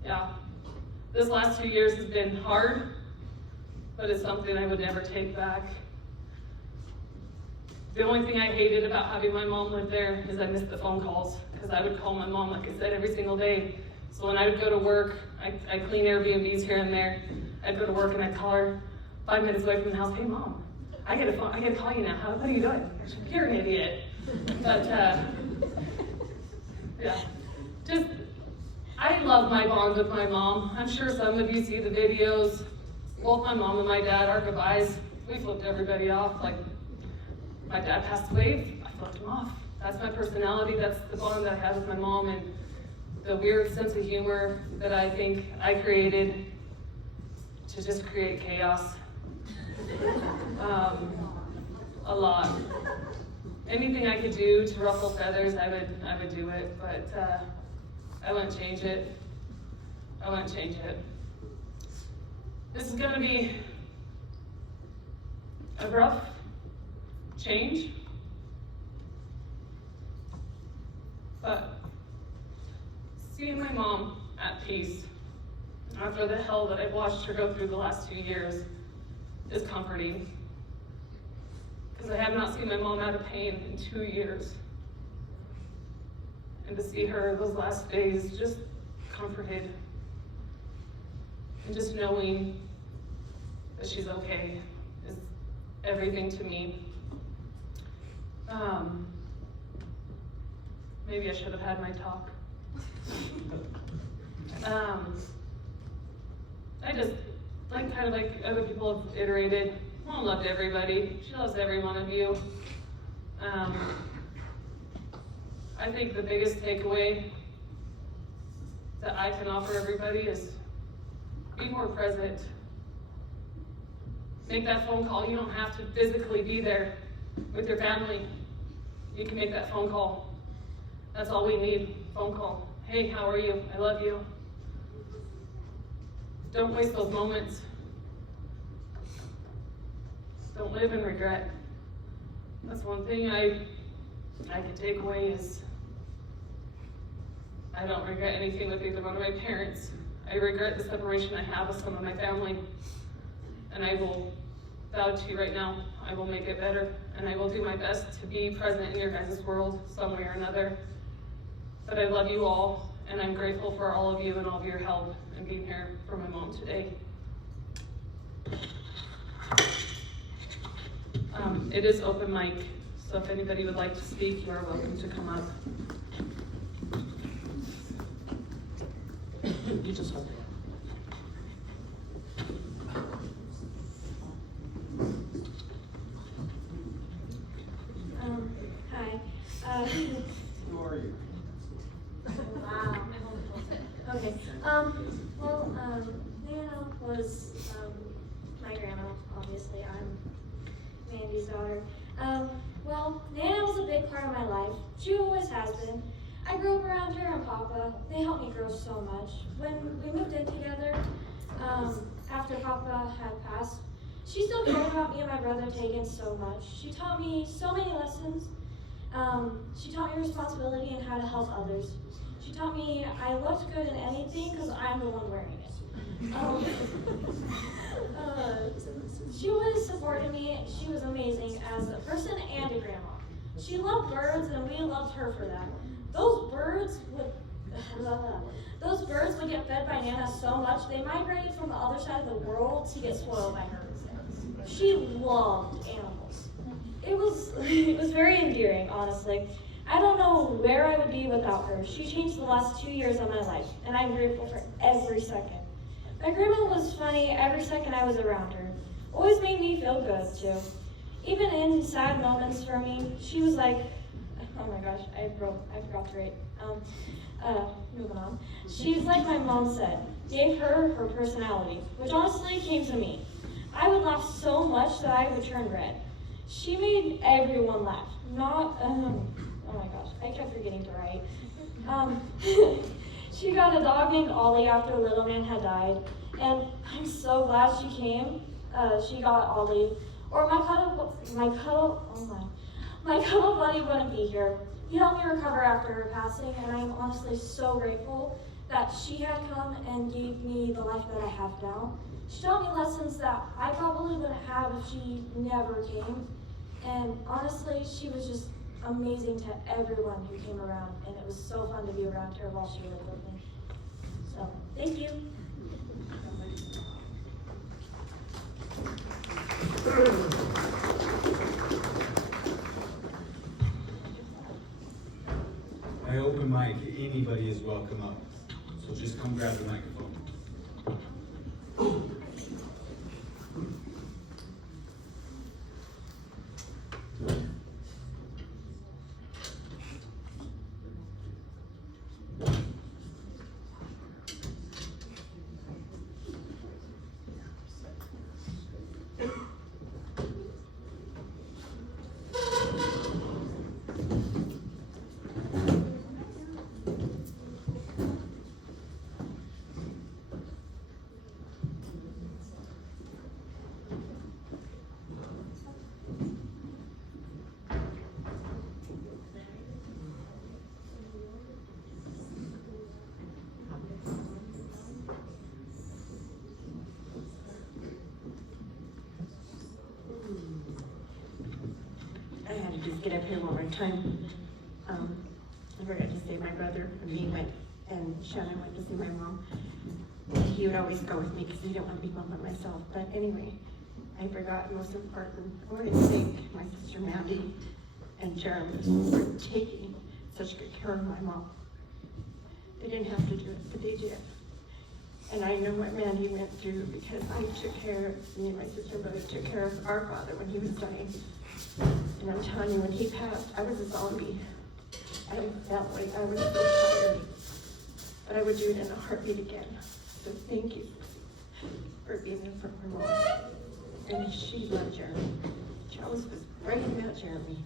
Yeah, this last 2 years has been hard, but it's something I would never take back. The only thing I hated about having my mom live there is I missed the phone calls, because I would call my mom, like I said, every single day. So when I would go to work, I clean Airbnbs here and there. I'd go to work and I'd call her 5 minutes away from the house. Hey mom, I get to call you now. What are you doing? You're an idiot. But yeah, just, I love my bond with my mom. I'm sure some of you see the videos. Both my mom and my dad, our goodbyes, we flipped everybody off. Like, my dad passed away, I flipped him off. That's my personality, that's the bond that I have with my mom, and the weird sense of humor that I think I created to just create chaos. A lot. Anything I could do to ruffle feathers, I would do it, but I wouldn't change it. I wouldn't change it. This is gonna be a rough change, but seeing my mom at peace after the hell that I've watched her go through the last 2 years is comforting. Because I have not seen my mom out of pain in 2 years. And to see her those last days just comforted. And just knowing that she's okay is everything to me. Maybe I should have had my talk. I just, kind of like other people have iterated, Mom loved everybody. She loves every one of you. I think the biggest takeaway that I can offer everybody is be more present. Make that phone call. You don't have to physically be there with your family. You can make that phone call. That's all we need, phone call. Hey, how are you? I love you. Don't waste those moments. Don't live in regret. That's one thing I can take away is I don't regret anything with either one of my parents. I regret the separation I have with some of my family. And I will vow to you right now, I will make it better. And I will do my best to be present in your guys' world some way or another. But I love you all, and I'm grateful for all of you and all of your help and being here for my mom today. It is open mic, so if anybody would like to speak, you are welcome to come up. You just hold it. Hi. Who are you? Wow. Okay. Nana was my grandma. Obviously, I'm Mandy's daughter. Nana was a big part of my life. She always has been. I grew up around her and Papa. They helped me grow so much. When we moved in together, after Papa had passed, she still cared about me and my brother Tegan so much. She taught me so many lessons. She taught me responsibility and how to help others. She taught me I looked good in anything because I'm the one wearing it. She always supported me. She was amazing as a person and a grandma. She loved birds and we loved her for that. Those birds would get fed by Nana so much, they migrated from the other side of the world to get spoiled by her. She loved animals. It was very endearing, honestly. I don't know where I would be without her. She changed the last 2 years of my life, and I'm grateful for every second. My grandma was funny every second I was around her. Always made me feel good, too. Even in sad moments for me, she was like, oh my gosh, I forgot to write. Moving on. She's like my mom said, gave her her personality, which honestly came to me. I would laugh so much that I would turn red. She made everyone laugh. Not, oh my gosh, I kept forgetting to write. She got a dog named Ollie after Little Man had died, and I'm so glad she came. She got Ollie, or my cuddle buddy wouldn't be here. He helped me recover after her passing, and I'm honestly so grateful that she had come and gave me the life that I have now. She taught me lessons that I probably wouldn't have if she never came. And honestly, she was just amazing to everyone who came around, and it was so fun to be around her while she lived with me. So, thank you. I open mic, anybody is welcome up. So just come grab the microphone. get up here one more time. I forgot to say my brother and me went, and Shannon went to see my mom. He would always go with me because he didn't want to be home by myself. But anyway, I forgot the most important. I wanted to thank my sister Mandy and Jeremy for taking such good care of my mom. They didn't have to do it, but they did. And I know what Mandy went through because I took care of, me and my sister both took care of our father when he was dying. And I'm telling you, when he passed, I was a zombie. I felt like I was so tired. But I would do it in a heartbeat again. So thank you for being there for my mom. And she loved Jeremy. Joyce was right about Jeremy.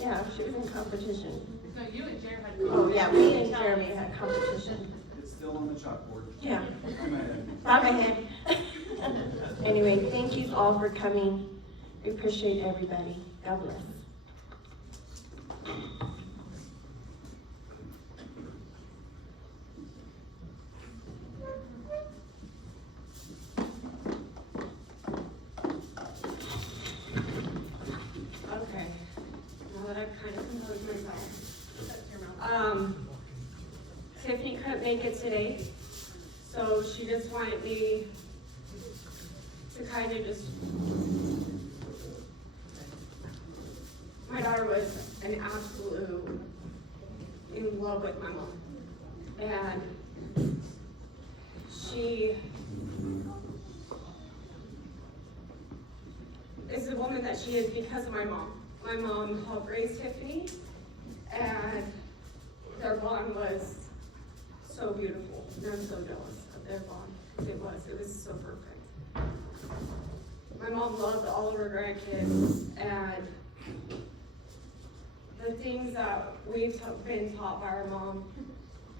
Yeah, she was in competition. No, you and Jeremy had. Oh, yeah, we and Jeremy had competition. It's still on the chalkboard. Yeah. I'm ahead. I'm ahead. Anyway, thank you all for coming. We appreciate everybody. God bless. Okay, now that I've kind of composed myself. Tiffany couldn't make it today, so she just wanted me to kind of just, my daughter was an absolute in love with my mom. And she is the woman that she is because of my mom. My mom helped raise Tiffany, and their bond was so beautiful. And I'm so jealous of their bond. It was so perfect. My mom loved all of her grandkids, and the things that we've been taught by our mom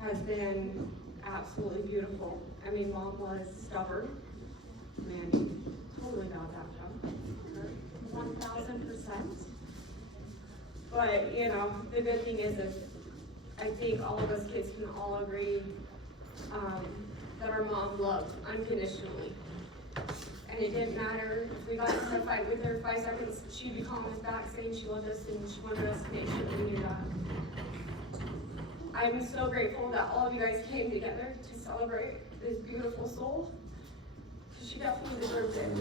has been absolutely beautiful. I mean, Mom was stubborn. Man, totally got that from her. 1,000%. But, you know, the good thing is I think all of us kids can all agree that our mom loved unconditionally. And it didn't matter if we got into a fight with her 5 seconds, she'd be calling us back saying she loved us and she wanted us to make sure we knew that. I'm so grateful that all of you guys came together to celebrate this beautiful soul, because she definitely deserves it.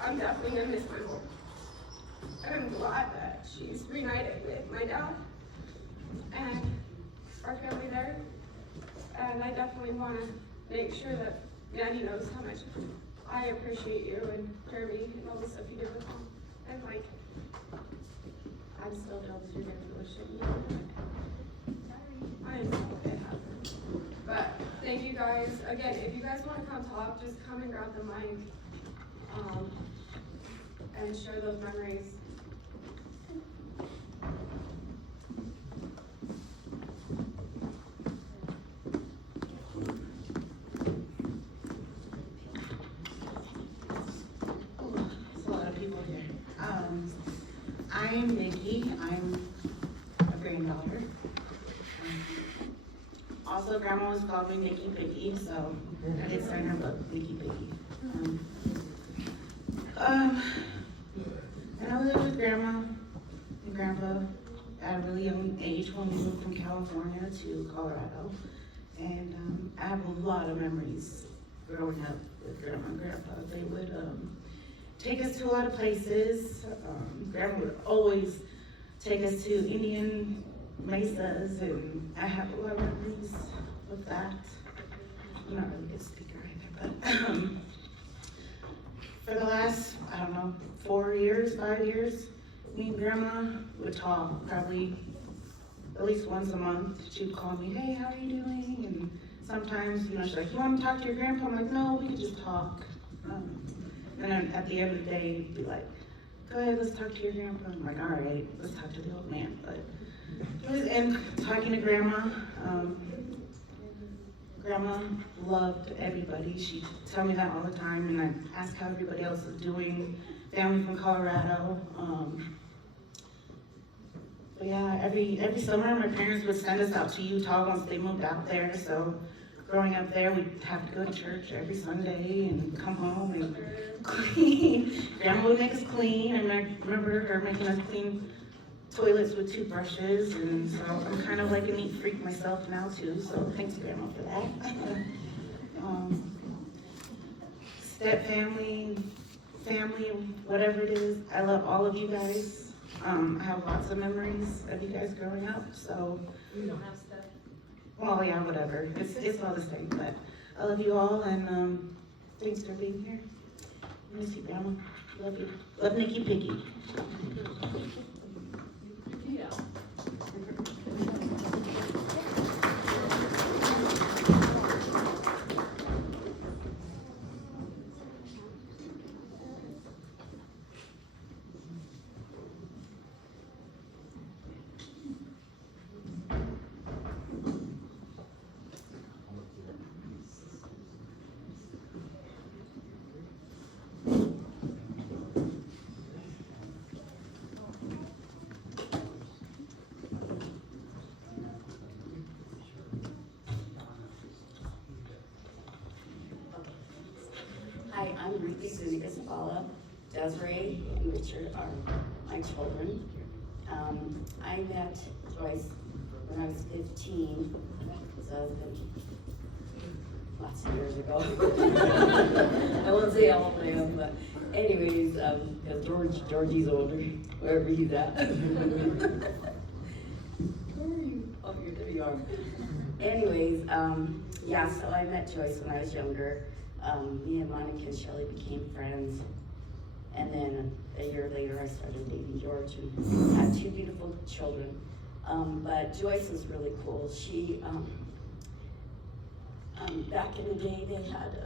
I'm definitely gonna miss my mom. And I'm glad that she's reunited with my dad and our family there. And I definitely want to make sure that Mandy knows how much I appreciate you and Jeremy and all the stuff you did with Mom. And like, I'm still jealous you're going to ocean. I know it happened. But thank you guys. Again, if you guys want to come talk, just come and grab the mic and share those memories. I'm Nikki. I'm a granddaughter. Also, Grandma always called me Nikki Piggy, so I did sign her book, Nikki Piggy. And I lived with Grandma and Grandpa at a really young age when we moved from California to Colorado. And I have a lot of memories growing up with Grandma and Grandpa. They would take us to a lot of places. Grandma would always take us to Indian mesas, and I have a lot of memories of that. I'm not really a good speaker either, but for the last, I don't know, 4 years, 5 years, me and Grandma would talk probably at least once a month. She'd call me, hey, how are you doing? And sometimes, she's like, you want to talk to your grandpa? I'm like, no, we could just talk. And then at the end of the day, he'd be like, go ahead, let's talk to your grandpa. I'm like, all right, let's talk to the old man. But and talking to Grandma, Grandma loved everybody. She'd tell me that all the time, and I'd ask how everybody else was doing. Family from Colorado. But yeah, every summer my parents would send us out to Utah once they moved out there. So growing up there, we'd have to go to church every Sunday and come home and clean. Grandma would make us clean, and I remember her making us clean toilets with toothbrushes, and so I'm kind of like a neat freak myself now too, so thanks Grandma for that. Step family, whatever it is, I love all of you guys. I have lots of memories of you guys growing up, so. We don't have stuff. Well, yeah, whatever, it's all the same, but I love you all, and thanks for being here. Miss you, Grandma, love you. Love Nikki Piggy. Yeah. Hi, I'm Ruthie Zuniga Zavala. Desiree and Richard are my children. I met Joyce when I was 15, so it's been lots of years ago. I won't say how old I am, but anyways, because Georgie's older, wherever he's at. Where are you? Oh, there you are. Anyways, yeah, so I met Joyce when I was younger. Me and Monica and Shelley became friends, and then a year later I started dating George and had 2 beautiful children. But Joyce is really cool. She, back in the day they had,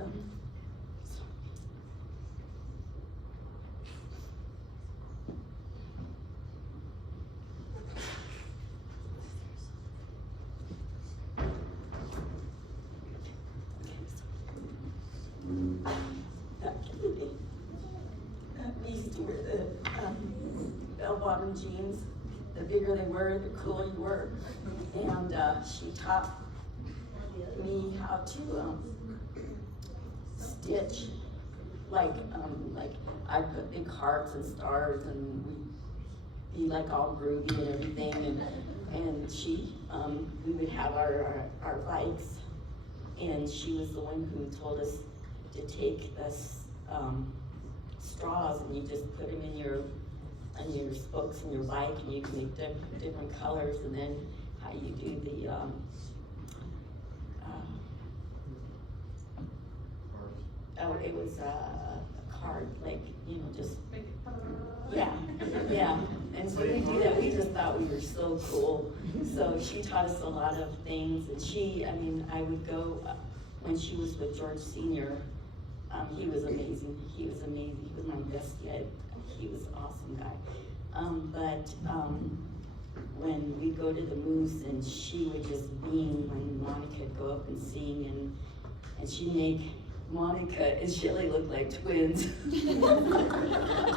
we used to wear the bell-bottom jeans. The bigger they were, the cooler you were. And she taught me how to stitch. Like I'd put big hearts and stars, and we'd be like all groovy and everything. And she, we would have our bikes, and she was the one who told us to take this straws, and you just put them in your spokes in your bike, and you can make different colors, and then how you do the oh, it was a card, like, you know, just yeah. And so we do that. We just thought we were so cool. So she taught us a lot of things, and she, I mean, I would go when she was with George Sr. He was amazing. He was amazing. He was my bestie. He was an awesome guy. When we go to the Moose, and she would just beam when Monica would go up and sing, and she'd make Monica and Shelley look like twins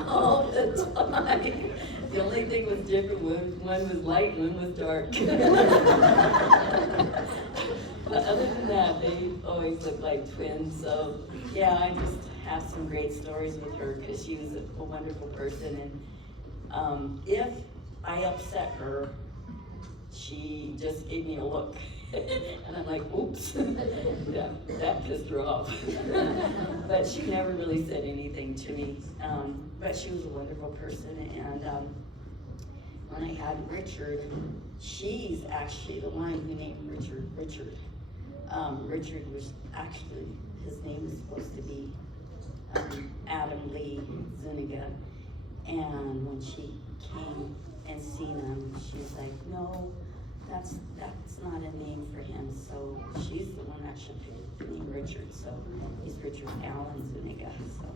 all the time. The only thing was different was one was light and one was dark. But other than that, they always looked like twins. So yeah, I just have some great stories with her because she was a wonderful person. And if I upset her, she just gave me a look. And I'm like, oops. Yeah, that pissed her off. But she never really said anything to me. But she was a wonderful person. And when I had Richard, she's actually the one who named Richard. Richard was actually, his name was supposed to be Adam Lee Zuniga. And when she came and seen him, she was like, no, that's not a name for him. So she's the one that should pick the name Richard. So he's Richard Allen Zuniga. So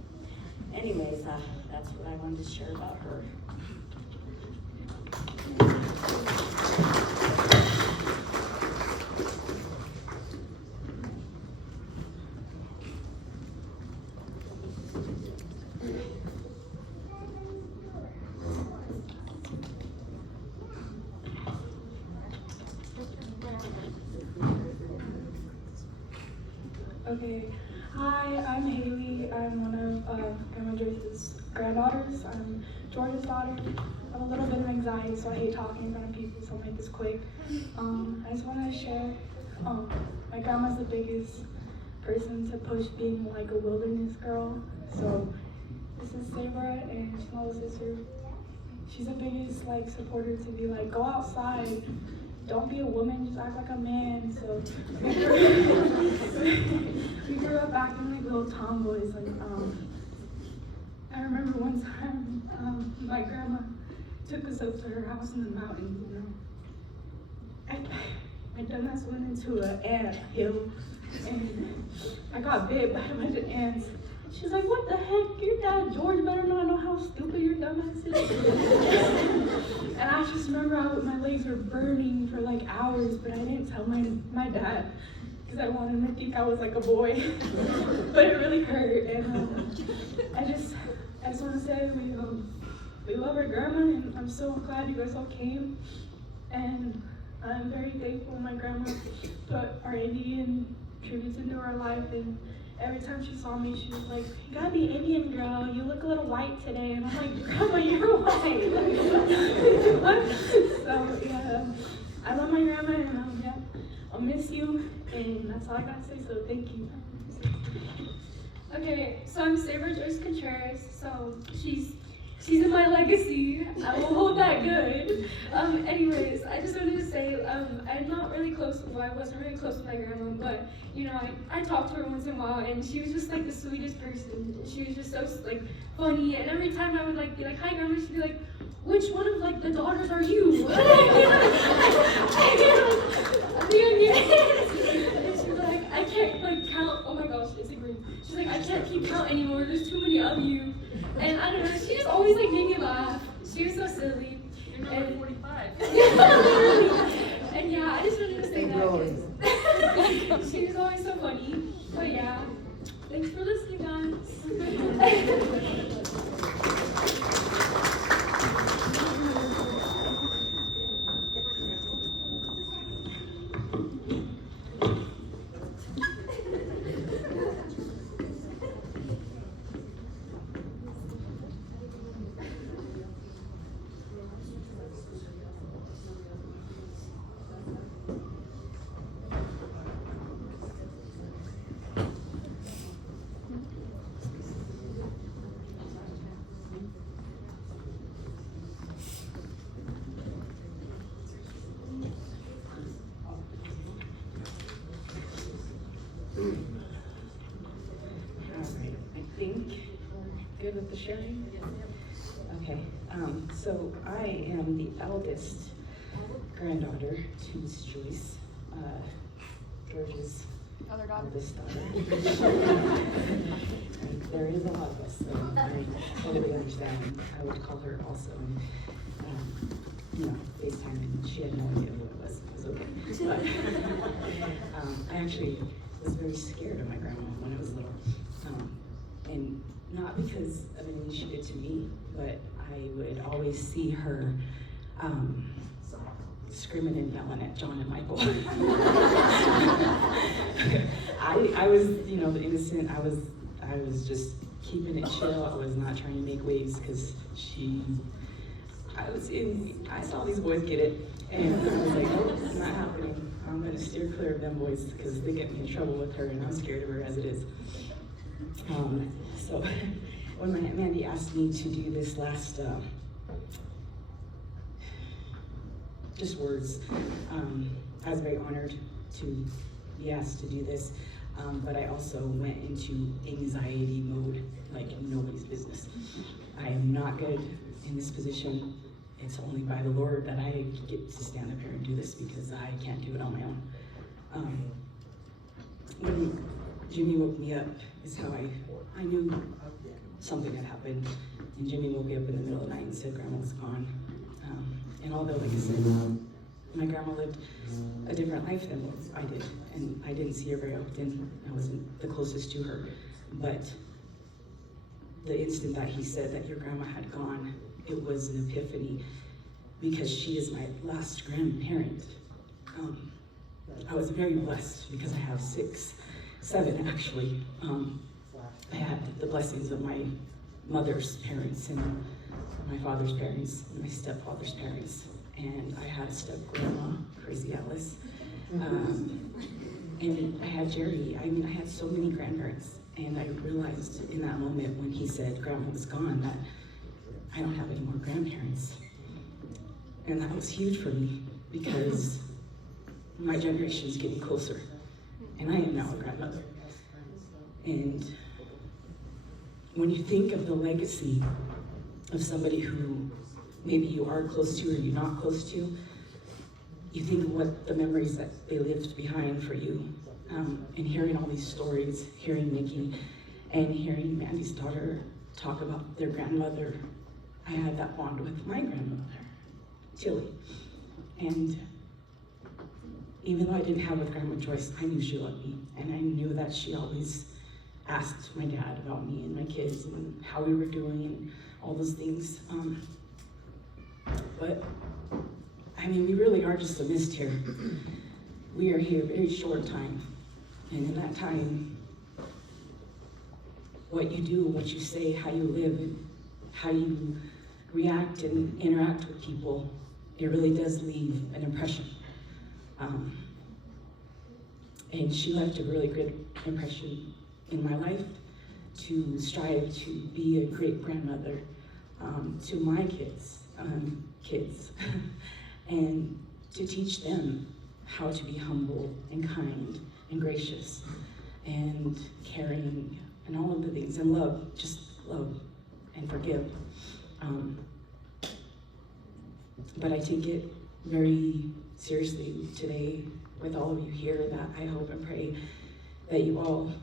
anyways, that's what I wanted to share about her. Okay. Hi, I'm Haley. I'm one of Grandma Joyce's granddaughters. I'm George's daughter. I have a little bit of anxiety, so I hate talking in front of people, so I'll make this quick. I just want to share, my grandma's the biggest person to push being like a wilderness girl. So this is Sabra, and she's my little sister. She's the biggest like supporter to be like, go outside. Don't be a woman, just act like a man. So we grew up acting like little tomboys. Like, I remember one time my grandma took us up to her house in the mountains. You know, my dumbass went into an ant hill, and I got bit by a bunch of ants. She's like, what the heck? Your dad, George, better not know how stupid your dumbass is. And I just remember my legs were burning for like hours, but I didn't tell my dad because I wanted him to think I was like a boy. But it really hurt. And I just want to say we love our grandma, and I'm so glad you guys all came. And I'm very thankful my grandma put our Indian tributes into our life, and every time she saw me, she was like, you gotta be Indian, girl. You look a little white today. And I'm like, Grandma, you're white. So, yeah, I love my grandma, and yeah, I'll miss you. And that's all I gotta say, so thank you. Okay, so I'm Sabra Joyce Contreras, so she's in my legacy. I will hold that good. Anyways, I just wanted to say, I'm not really close, well, I wasn't really close with my grandma, but, you know, I talked to her once in a while, and she was just, like, the sweetest person. She was just so, like, funny, and every time I would, like, be like, hi, Grandma, she'd be like, which one of, like, the daughters are you? And she's like, I can't, like, count, oh my gosh, it's a green. She's like, I can't keep count anymore, there's too many of you. And I don't know, she just always like made me laugh. She was so silly. You're number 45. And yeah, I just wanted to say that because she was always so funny. But yeah, thanks for listening, guys. Alright, I think we're good with the sharing? Okay, so I am the eldest granddaughter to Miss Joyce, George's eldest daughter. And there is a lot of us, so I totally understand. I would call her also, and, FaceTime, and she had no idea who it was. It was okay. But I actually was very scared of my grandma when I was little. And not because of anything she did to me, but I would always see her screaming and yelling at John and Michael. I was, the innocent. I was just keeping it chill. I was not trying to make waves because I saw these boys get it, and I was like, nope, it's not happening. I'm gonna steer clear of them boys because they get me in trouble with her, and I'm scared of her as it is. So when my Aunt Mandy asked me to do this last, just words, I was very honored to be asked to do this, but I also went into anxiety mode like nobody's business. I am not good in this position. It's only by the Lord that I get to stand up here and do this because I can't do it on my own. When Jimmy woke me up is how I knew something had happened. And Jimmy woke me up in the middle of the night and said Grandma was gone. And although, like I said, my grandma lived a different life than what I did, and I didn't see her very often. I wasn't the closest to her. But the instant that he said that your grandma had gone, it was an epiphany because she is my last grandparent. I was very blessed because I have 6 7 actually. I had the blessings of my mother's parents and my father's parents and my stepfather's parents. And I had a step-grandma, Crazy Alice. And I had Jerry. I mean, I had so many grandparents. And I realized in that moment when he said Grandma was gone that I don't have any more grandparents. And that was huge for me because my generation is getting closer. And I am now a grandmother. And when you think of the legacy of somebody who maybe you are close to or you're not close to, you think of what the memories that they left behind for you. And hearing all these stories, hearing Nikki, and hearing Mandy's daughter talk about their grandmother, I had that bond with my grandmother, Tilly. And even though I didn't have with Grandma Joyce, I knew she loved me. And I knew that she always asked my dad about me and my kids and how we were doing and all those things. But, I mean, we really are just a mist here. We are here a very short time. And in that time, what you do, what you say, how you live, and how you react and interact with people, it really does leave an impression. And she left a really good impression in my life to strive to be a great grandmother to my kids, and to teach them how to be humble and kind and gracious and caring and all of the things, and love, just love and forgive. But I take it very seriously today with all of you here, that I hope and pray that you all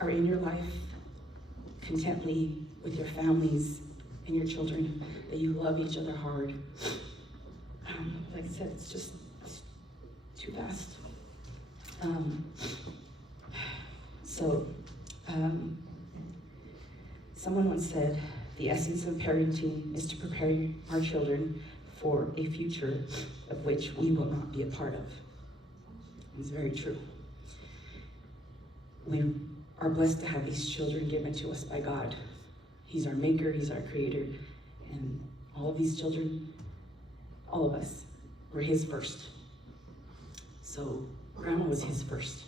are in your life contently with your families and your children, that you love each other hard. Like I said, it's too fast. Someone once said, the essence of parenting is to prepare our children for a future of which we will not be a part of. It's very true. We are blessed to have these children given to us by God. He's our maker, he's our creator, and all of these children, all of us, were his first. So Grandma was his first.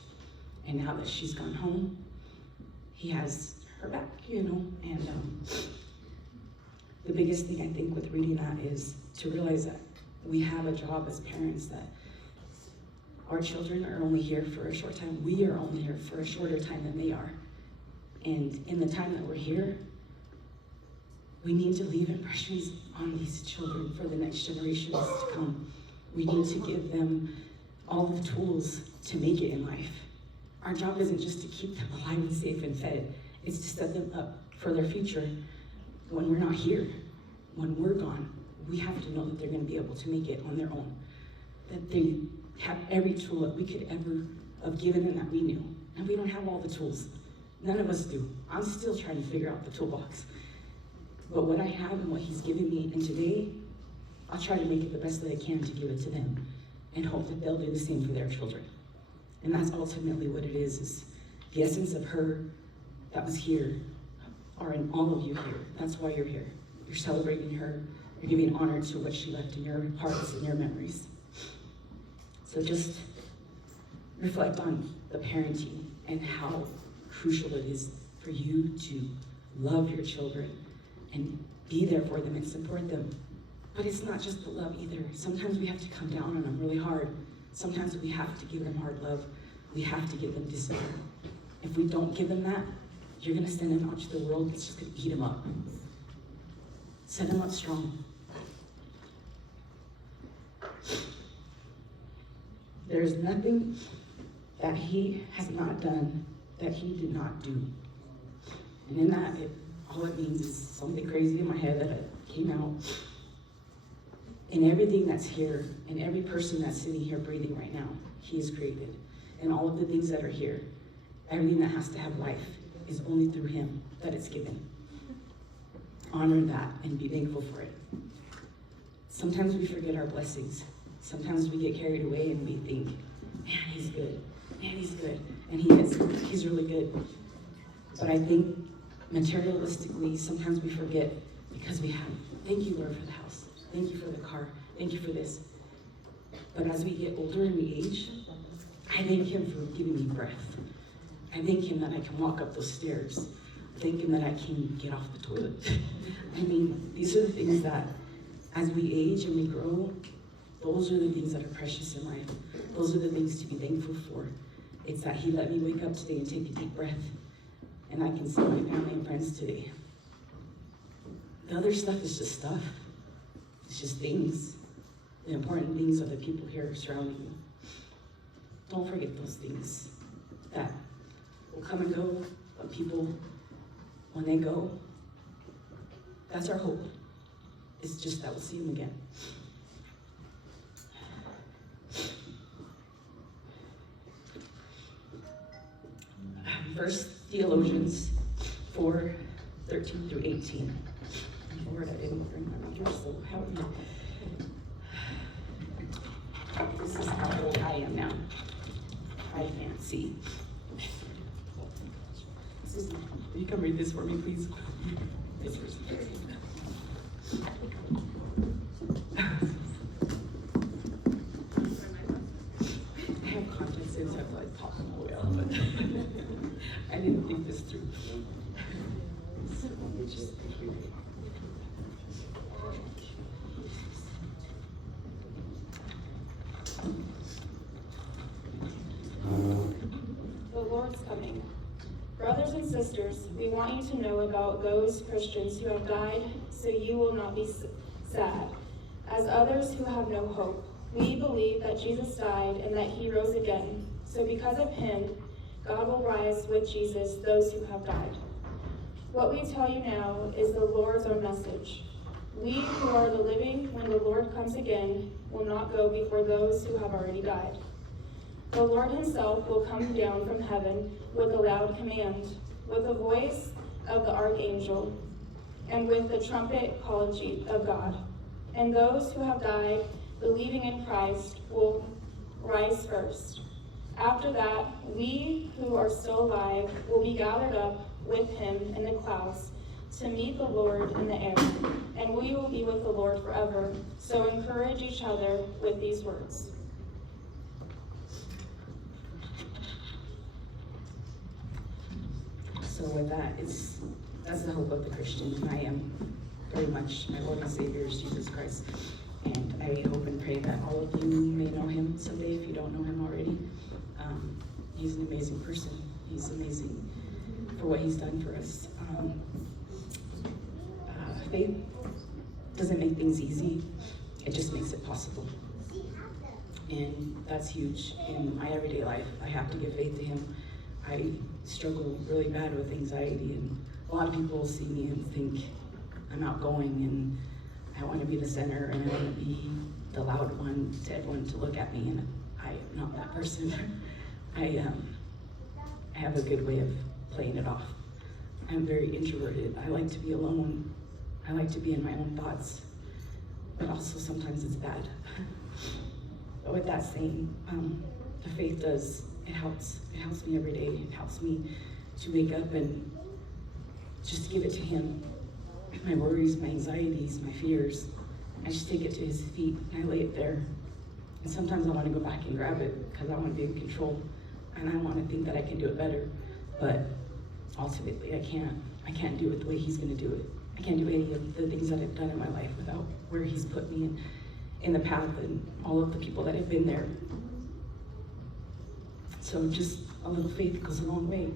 And now that she's gone home, he has her back, and the biggest thing I think with reading that is to realize that we have a job as parents, that our children are only here for a short time. We are only here for a shorter time than they are. And in the time that we're here, we need to leave impressions on these children for the next generations to come. We need to give them all the tools to make it in life. Our job isn't just to keep them alive and safe and fed. It's to set them up for their future when we're not here, when we're gone. We have to know that they're going to be able to make it on their own, that they have every tool that we could ever have given them that we knew. And we don't have all the tools. None of us do. I'm still trying to figure out the toolbox. But what I have and what he's given me, and today, I'll try to make it the best that I can to give it to them and hope that they'll do the same for their children. And that's ultimately what it is the essence of her that was here are in all of you here. That's why you're here. You're celebrating her. You're giving honor to what she left in your hearts and your memories. So just reflect on the parenting and how crucial it is for you to love your children and be there for them and support them. But it's not just the love either. Sometimes we have to come down on them really hard. Sometimes we have to give them hard love. We have to give them discipline. If we don't give them that, you're gonna send them out to the world that's just gonna beat them up. Set them up strong. There's nothing that he has not done that he did not do. And in that, all it means is something crazy in my head that came out. And everything that's here, and every person that's sitting here breathing right now, he has created. And all of the things that are here, everything that has to have life, is only through him that it's given. Honor that and be thankful for it. Sometimes we forget our blessings. Sometimes we get carried away and we think, man, he's good. Man, he's good. And he is. He's really good. But I think materialistically, sometimes we forget because we have. Thank you, Lord, for the house. Thank you for the car. Thank you for this. But as we get older and we age, I thank him for giving me breath. I thank him that I can walk up those stairs. I thank him that I can get off the toilet. I mean, these are the things that as we age and we grow, those are the things that are precious in life. Those are the things to be thankful for. It's that he let me wake up today and take a deep breath. And I can see my family and friends today. The other stuff is just stuff. It's just things. The important things are the people here surrounding you. Don't forget those things that will come and go, but people, when they go, that's our hope. It's just that we'll see them again. First Theologians 4:13 through 18. Lord, I didn't bring my reader, so help me. This is how old I am now. I can't see. Susan, will you come read this for me, please? This is I have contact sense, I have to like pop them away out, but I didn't think this through. So let me just The Lord's coming. Brothers and sisters, we want you to know about those Christians who have died, so you will not be sad. As others who have no hope, we believe that Jesus died and that he rose again. So because of him, God will rise with Jesus those who have died. What we tell you now is the Lord's own message. We who are the living when the Lord comes again will not go before those who have already died. The Lord himself will come down from heaven with a loud command, with the voice of the archangel, and with the trumpet call of God. And those who have died, believing in Christ, will rise first. After that, we who are still alive will be gathered up with him in the clouds to meet the Lord in the air, and we will be with the Lord forever. So encourage each other with these words. So with that, that's the hope of the Christian, and I am very much, my Lord and Savior is Jesus Christ. And I hope and pray that all of you may know him someday if you don't know him already. He's an amazing person. He's amazing for what he's done for us. Faith doesn't make things easy, it just makes it possible. And that's huge in my everyday life. I have to give faith to him. I struggle really bad with anxiety, and a lot of people see me and think I'm outgoing and I want to be the center and I want to be the loud one to everyone to look at me, and I am not that person. I have a good way of playing it off. I'm very introverted. I like to be alone. I like to be in my own thoughts, but also sometimes it's bad. But with that saying, the faith does, it helps. It helps me every day. It helps me to wake up and just give it to him. My worries, my anxieties, my fears, I just take it to his feet and I lay it there. And sometimes I want to go back and grab it because I want to be in control and I want to think that I can do it better. But ultimately I can't do it the way he's going to do it. I can't do any of the things that I've done in my life without where he's put me in the path and all of the people that have been there. So just a little faith goes a long way.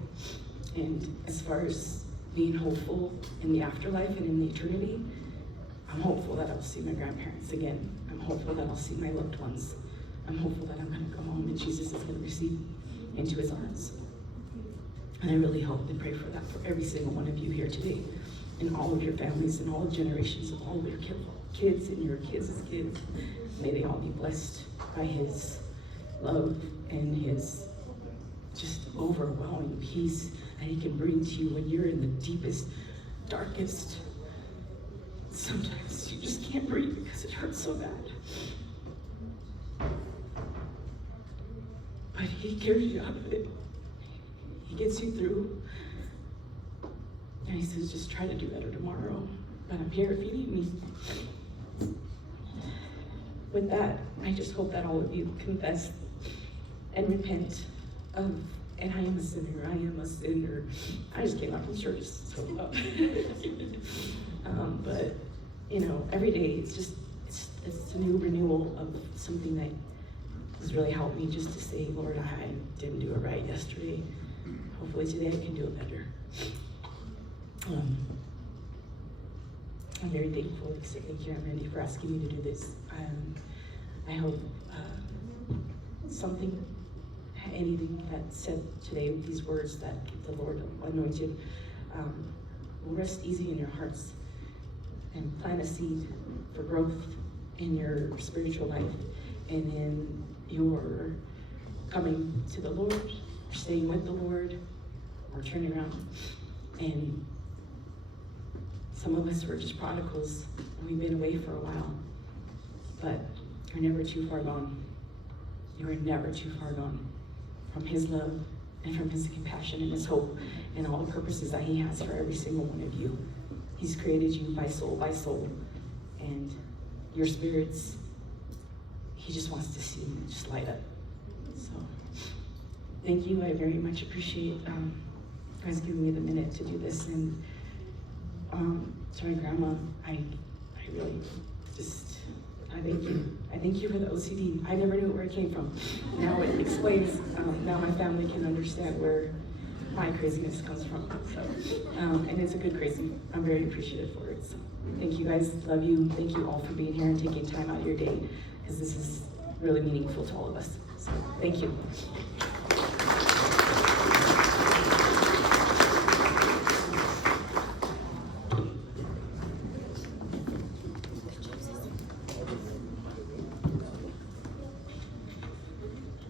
And as far as being hopeful in the afterlife and in the eternity, I'm hopeful that I'll see my grandparents again. I'm hopeful that I'll see my loved ones. I'm hopeful that I'm going to go home and Jesus is going to receive me into his arms. And I really hope and pray for that for every single one of you here today, and all of your families and all generations of all of your kids and your kids' kids. May they all be blessed by his love and his just overwhelming peace that he can bring to you when you're in the deepest, darkest. Sometimes you just can't breathe because it hurts so bad. but he carries you out of it. He gets you through. And he says, just try to do better tomorrow. But I'm here if you need me. With that, I just hope that all of you confess and repent of, and I am a sinner. I just came out from church, so but you know, every day it's a new renewal of something that has really helped me, just to say, Lord, I didn't do it right yesterday. Hopefully today I can do it better. I'm very thankful. Thank you, Aunt Randy, for asking me to do this. I hope anything that's said today with these words that the Lord anointed will rest easy in your hearts and plant a seed for growth in your spiritual life and in your coming to the Lord, or staying with the Lord, or turning around. And some of us were just prodigals, and we've been away for a while, but you're never too far gone. You are never too far gone from His love and from His compassion and His hope and all the purposes that He has for every single one of you. He's created you by soul, and your spirits, He just wants to see them just light up. So, thank you. I very much appreciate you guys giving me the minute to do this. And to my grandma, I really just, I thank you. I thank you for the OCD. I never knew where it came from. Now it explains, now my family can understand where my craziness comes from. So, and it's a good crazy. I'm very appreciative for it. So, thank you guys, love you. Thank you all for being here and taking time out of your day, because this is really meaningful to all of us. So, thank you.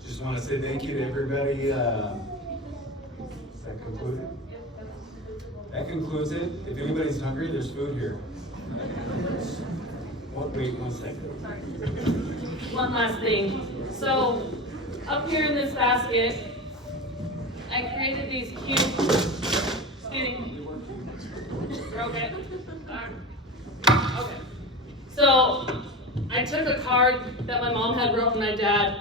Just want to say thank you to everybody. Is that concluded? That concludes it. If anybody's hungry, there's food here. Wait 1 second. Sorry. One last thing. So, up here in this basket, I created these cute, You're okay? Okay. So, I took a card that my mom had wrote for my dad,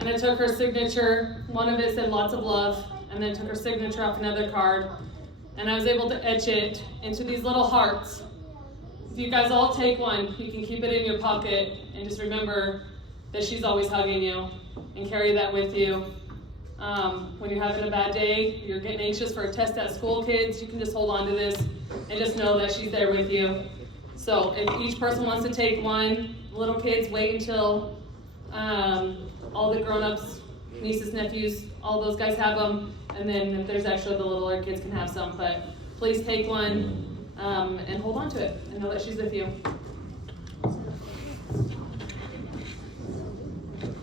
and I took her signature. One of it said lots of love, and then took her signature off another card, and I was able to etch it into these little hearts. If you guys all take one, you can keep it in your pocket, and just remember that she's always hugging you, and carry that with you. When you're having a bad day, you're getting anxious for a test at school, kids, you can just hold on to this and just know that she's there with you. So if each person wants to take one, little kids, wait until all the grown-ups, nieces, nephews, all those guys have them, and then if there's extra, the littler kids can have some. But please take one and hold on to it and know that she's with you.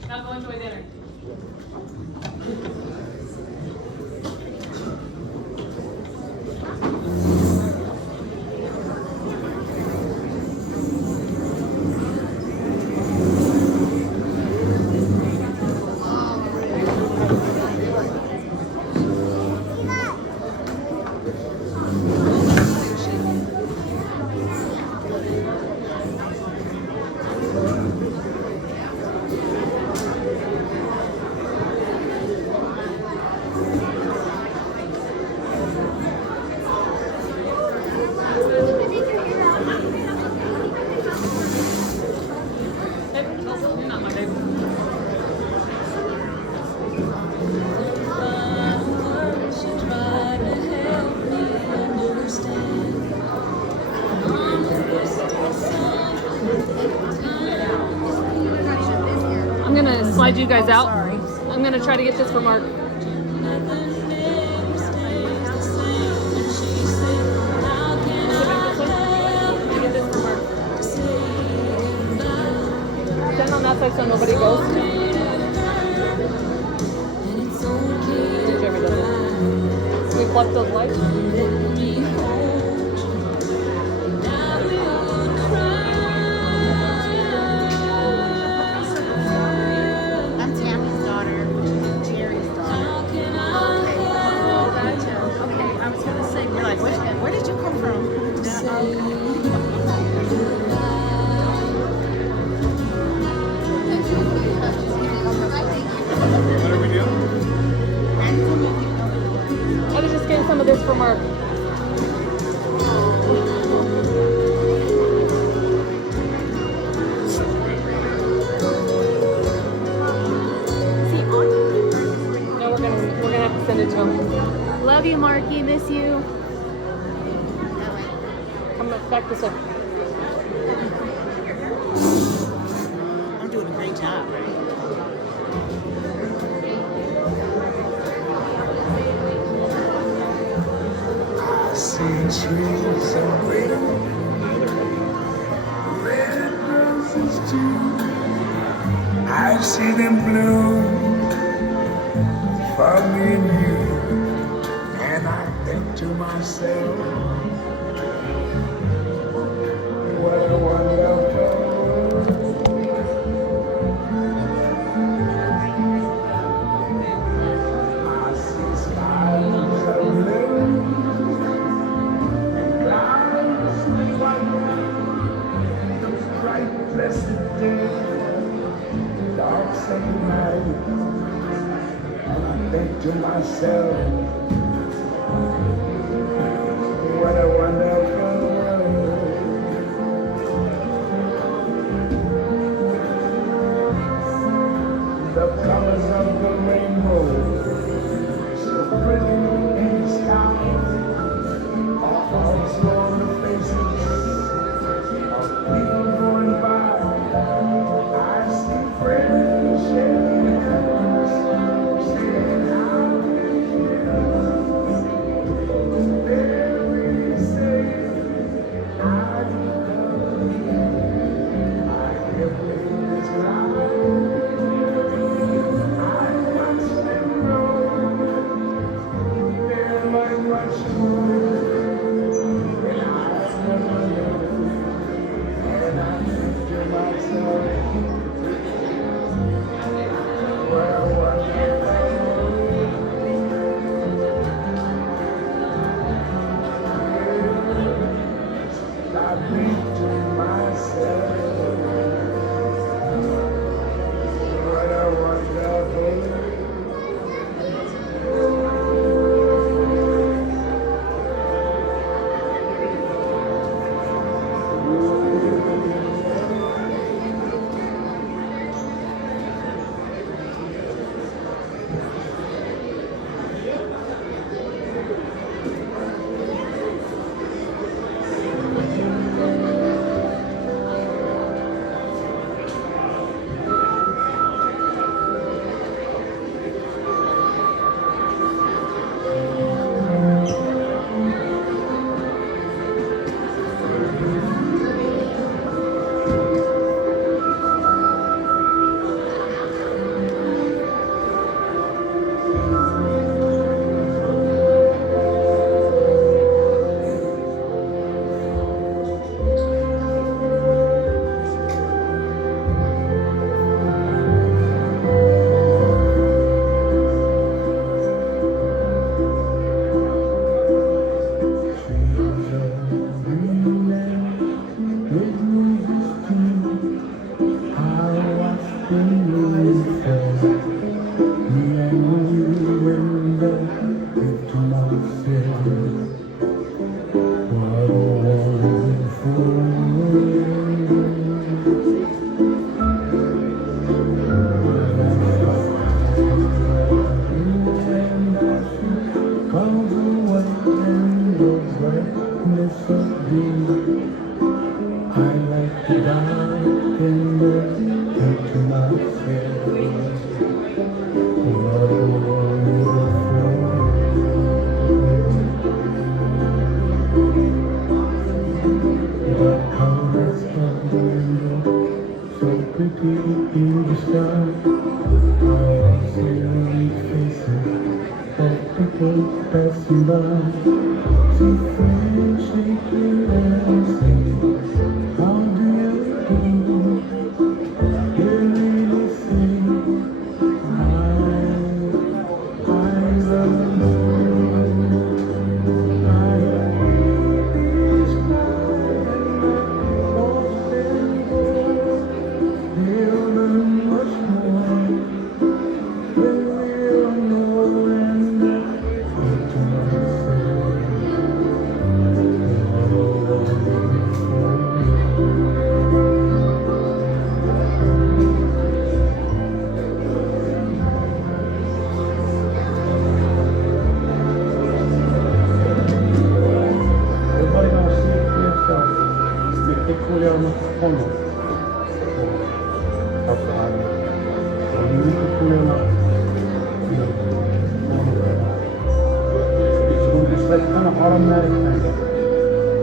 Now go enjoy dinner. I'm gonna slide you guys out. I'm gonna try to get this for Mark. Stand on that side so nobody goes. Jeremy does it. We pluck those lights. I'm Tammy's daughter. kiss for Mark. No, we're gonna have to send it to him. Love you, Marky. Miss you. Come back this way. I'm doing a great job, right? I see trees of green, red roses too. I see them bloom for me and you, and I think to myself, what a wonderful world. I see skies of blue and clouds of white, those bright blessed days, dark sacred night, and I think to myself, what a wonderful world. The colors of the rainbow, so pretty in the sky, are also on the faces of people going by. I see friends shaking hands, saying how they're really saying, I love you. I hear babies cry. foremost, help God. So you need to clear enough. It's going to be like kind of automatic thing.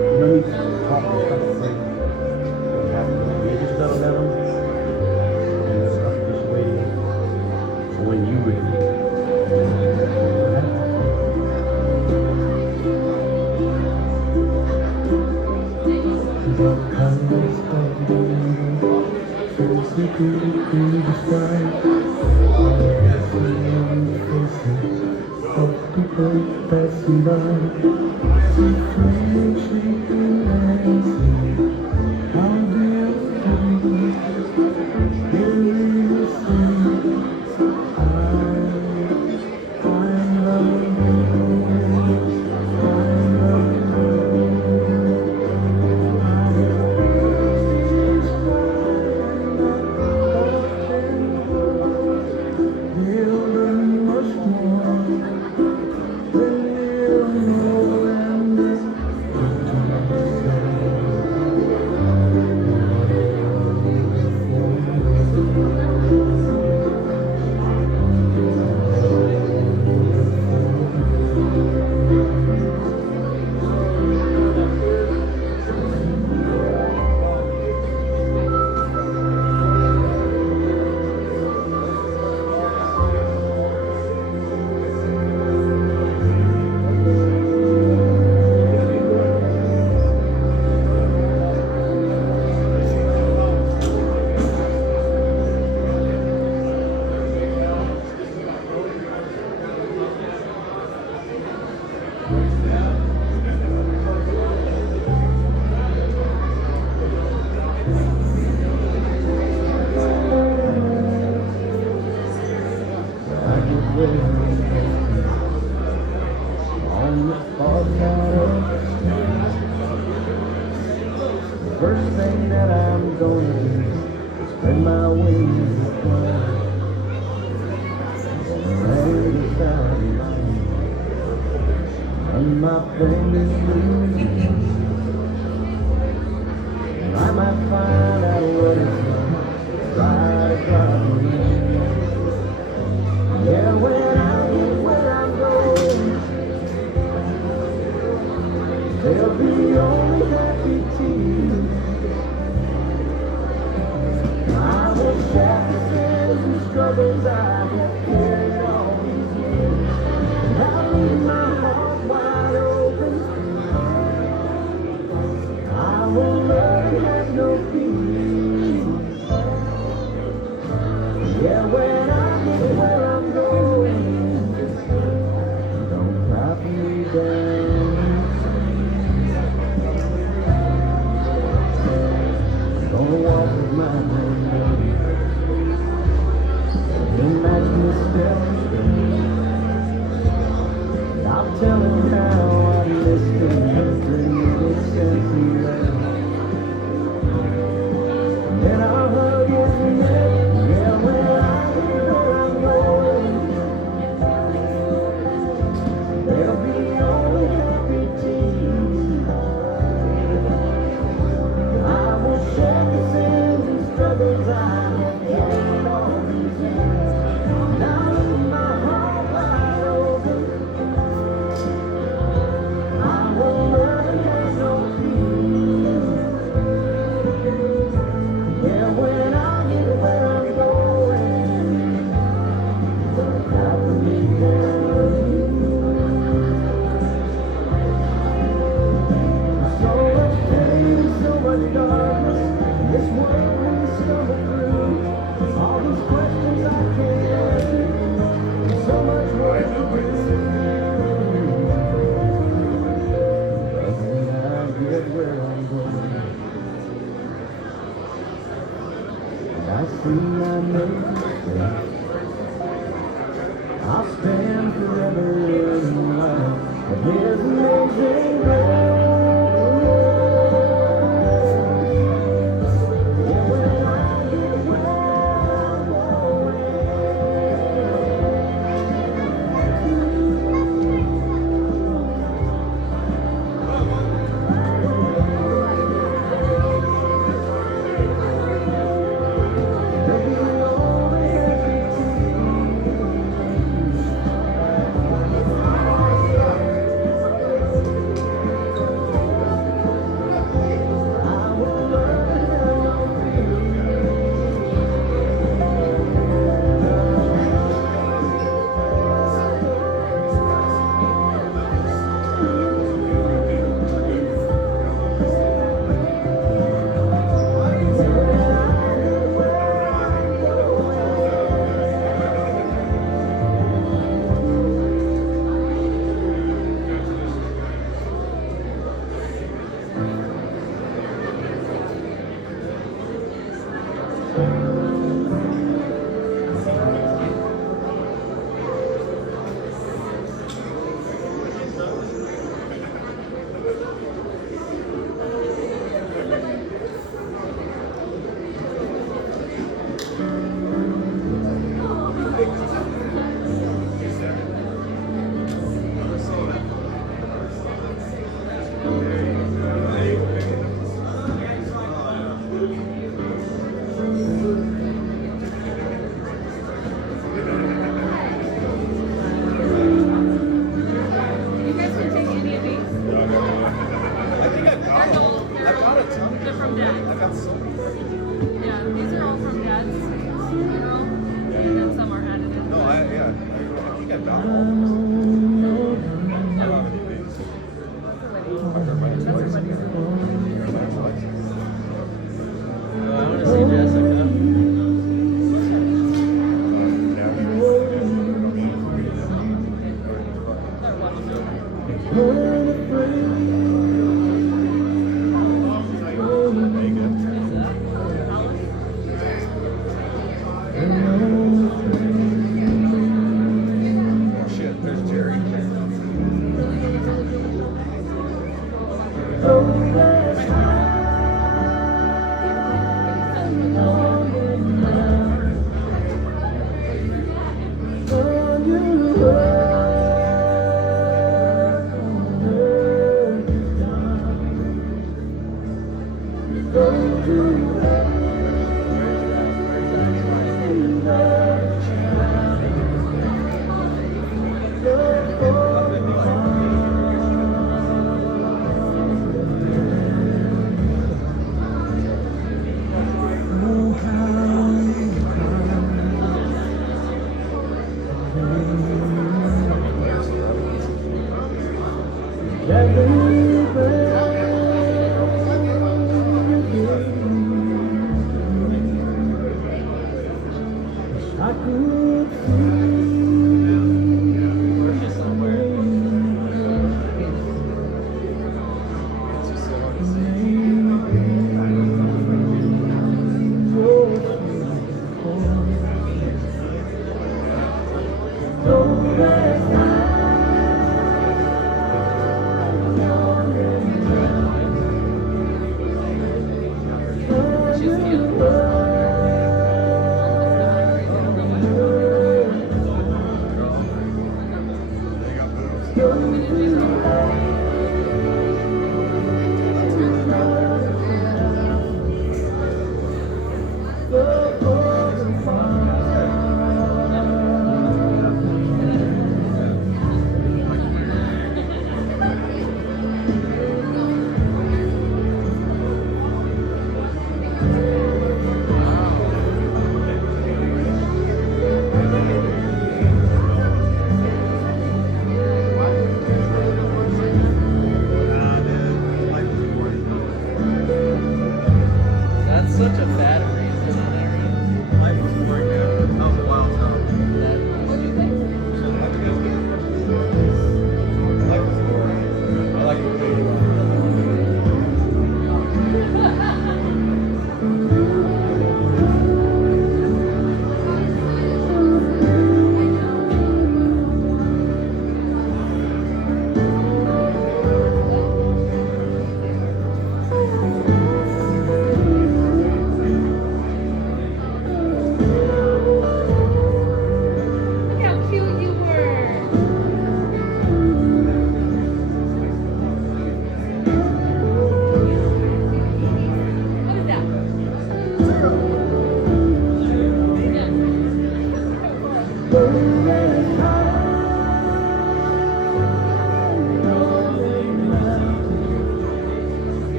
You don't need to talk and stuff to say. You have to, you just gotta let them and stuff just waiting for when you ready. People passing by, see friends sleeping dancing. How do you feel? Hearing you sing, I love you, I First thing that I'm gonna do is spread my wings and fly. Rain beside me, run my fingers through. And I might find out what it's like right across me. Yeah, when I get where I'm going, there'll be only happy tears. I will share the sins and struggles I have carried all these years. And I'll leave my heart wide open. I will learn have no fear. Yeah, when I get where I'm going, don't cry for me down. Gonna walk with my hand. Imagine the steps. I'll tell him how I miss him, bring it sense he left. Then I'll hug his neck. Yeah, when I get where I'm going, there'll be only happy tears. I will share the sins and struggles I have carried all these years. And I'll leave my heart wide open. I will learn to have no fear. Yeah, when I get where I'm going, don't cry for me down. So much pain, so much darkness, this world we stumble through. All these questions I can't answer, so much work to do. When I get where I'm going, I see my name. I'll stand forever in life of His amazing grace.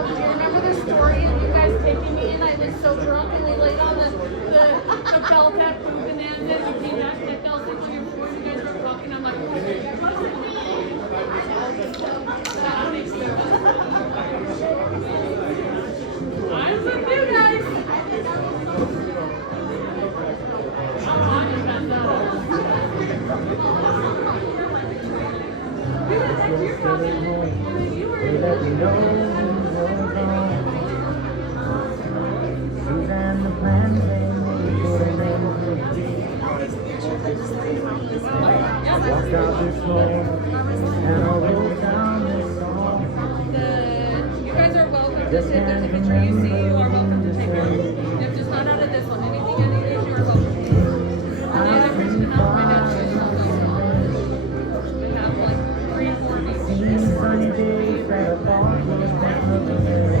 Do you remember the story of you guys taking me in? I was so drunk and we laid on the belt at Food Bonanza and you came back and I fell asleep on your floor and you guys were talking. I'm like, that makes sense. I'm with you guys. Walked out this hall and I wrote down this song. You guys are welcome to, if there's a picture you see, you are welcome to take it. If just not out of this one, anything you are welcome to. The other person has my dad's shoes on those songs. They have like 3 or 4 pieces. Sunny days that I thought was never there.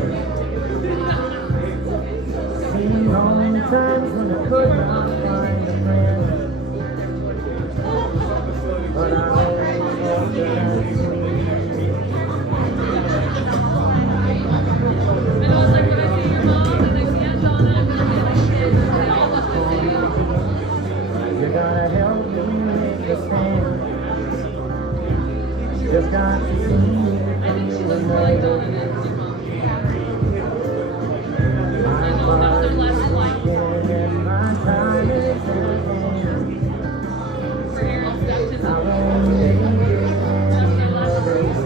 Seen lonely times when I could not find a friend. But I always thought that I'd see. And I was like, when I see your mom and I see Aunt Donna, I'm gonna be like kids, and they all look the same. You gotta help me make a stand. Just got to see I think she looks more like Donna than your mom. I know that was their last flight. my time is at hand. For Aaron's baptism. I won't leave you. That was their last flight.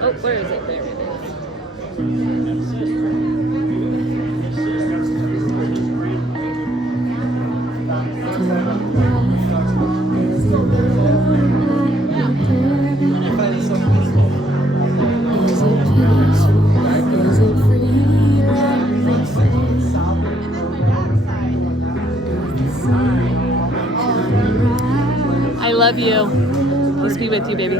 Oh, where is it? There it I love you. Let's be with you, baby.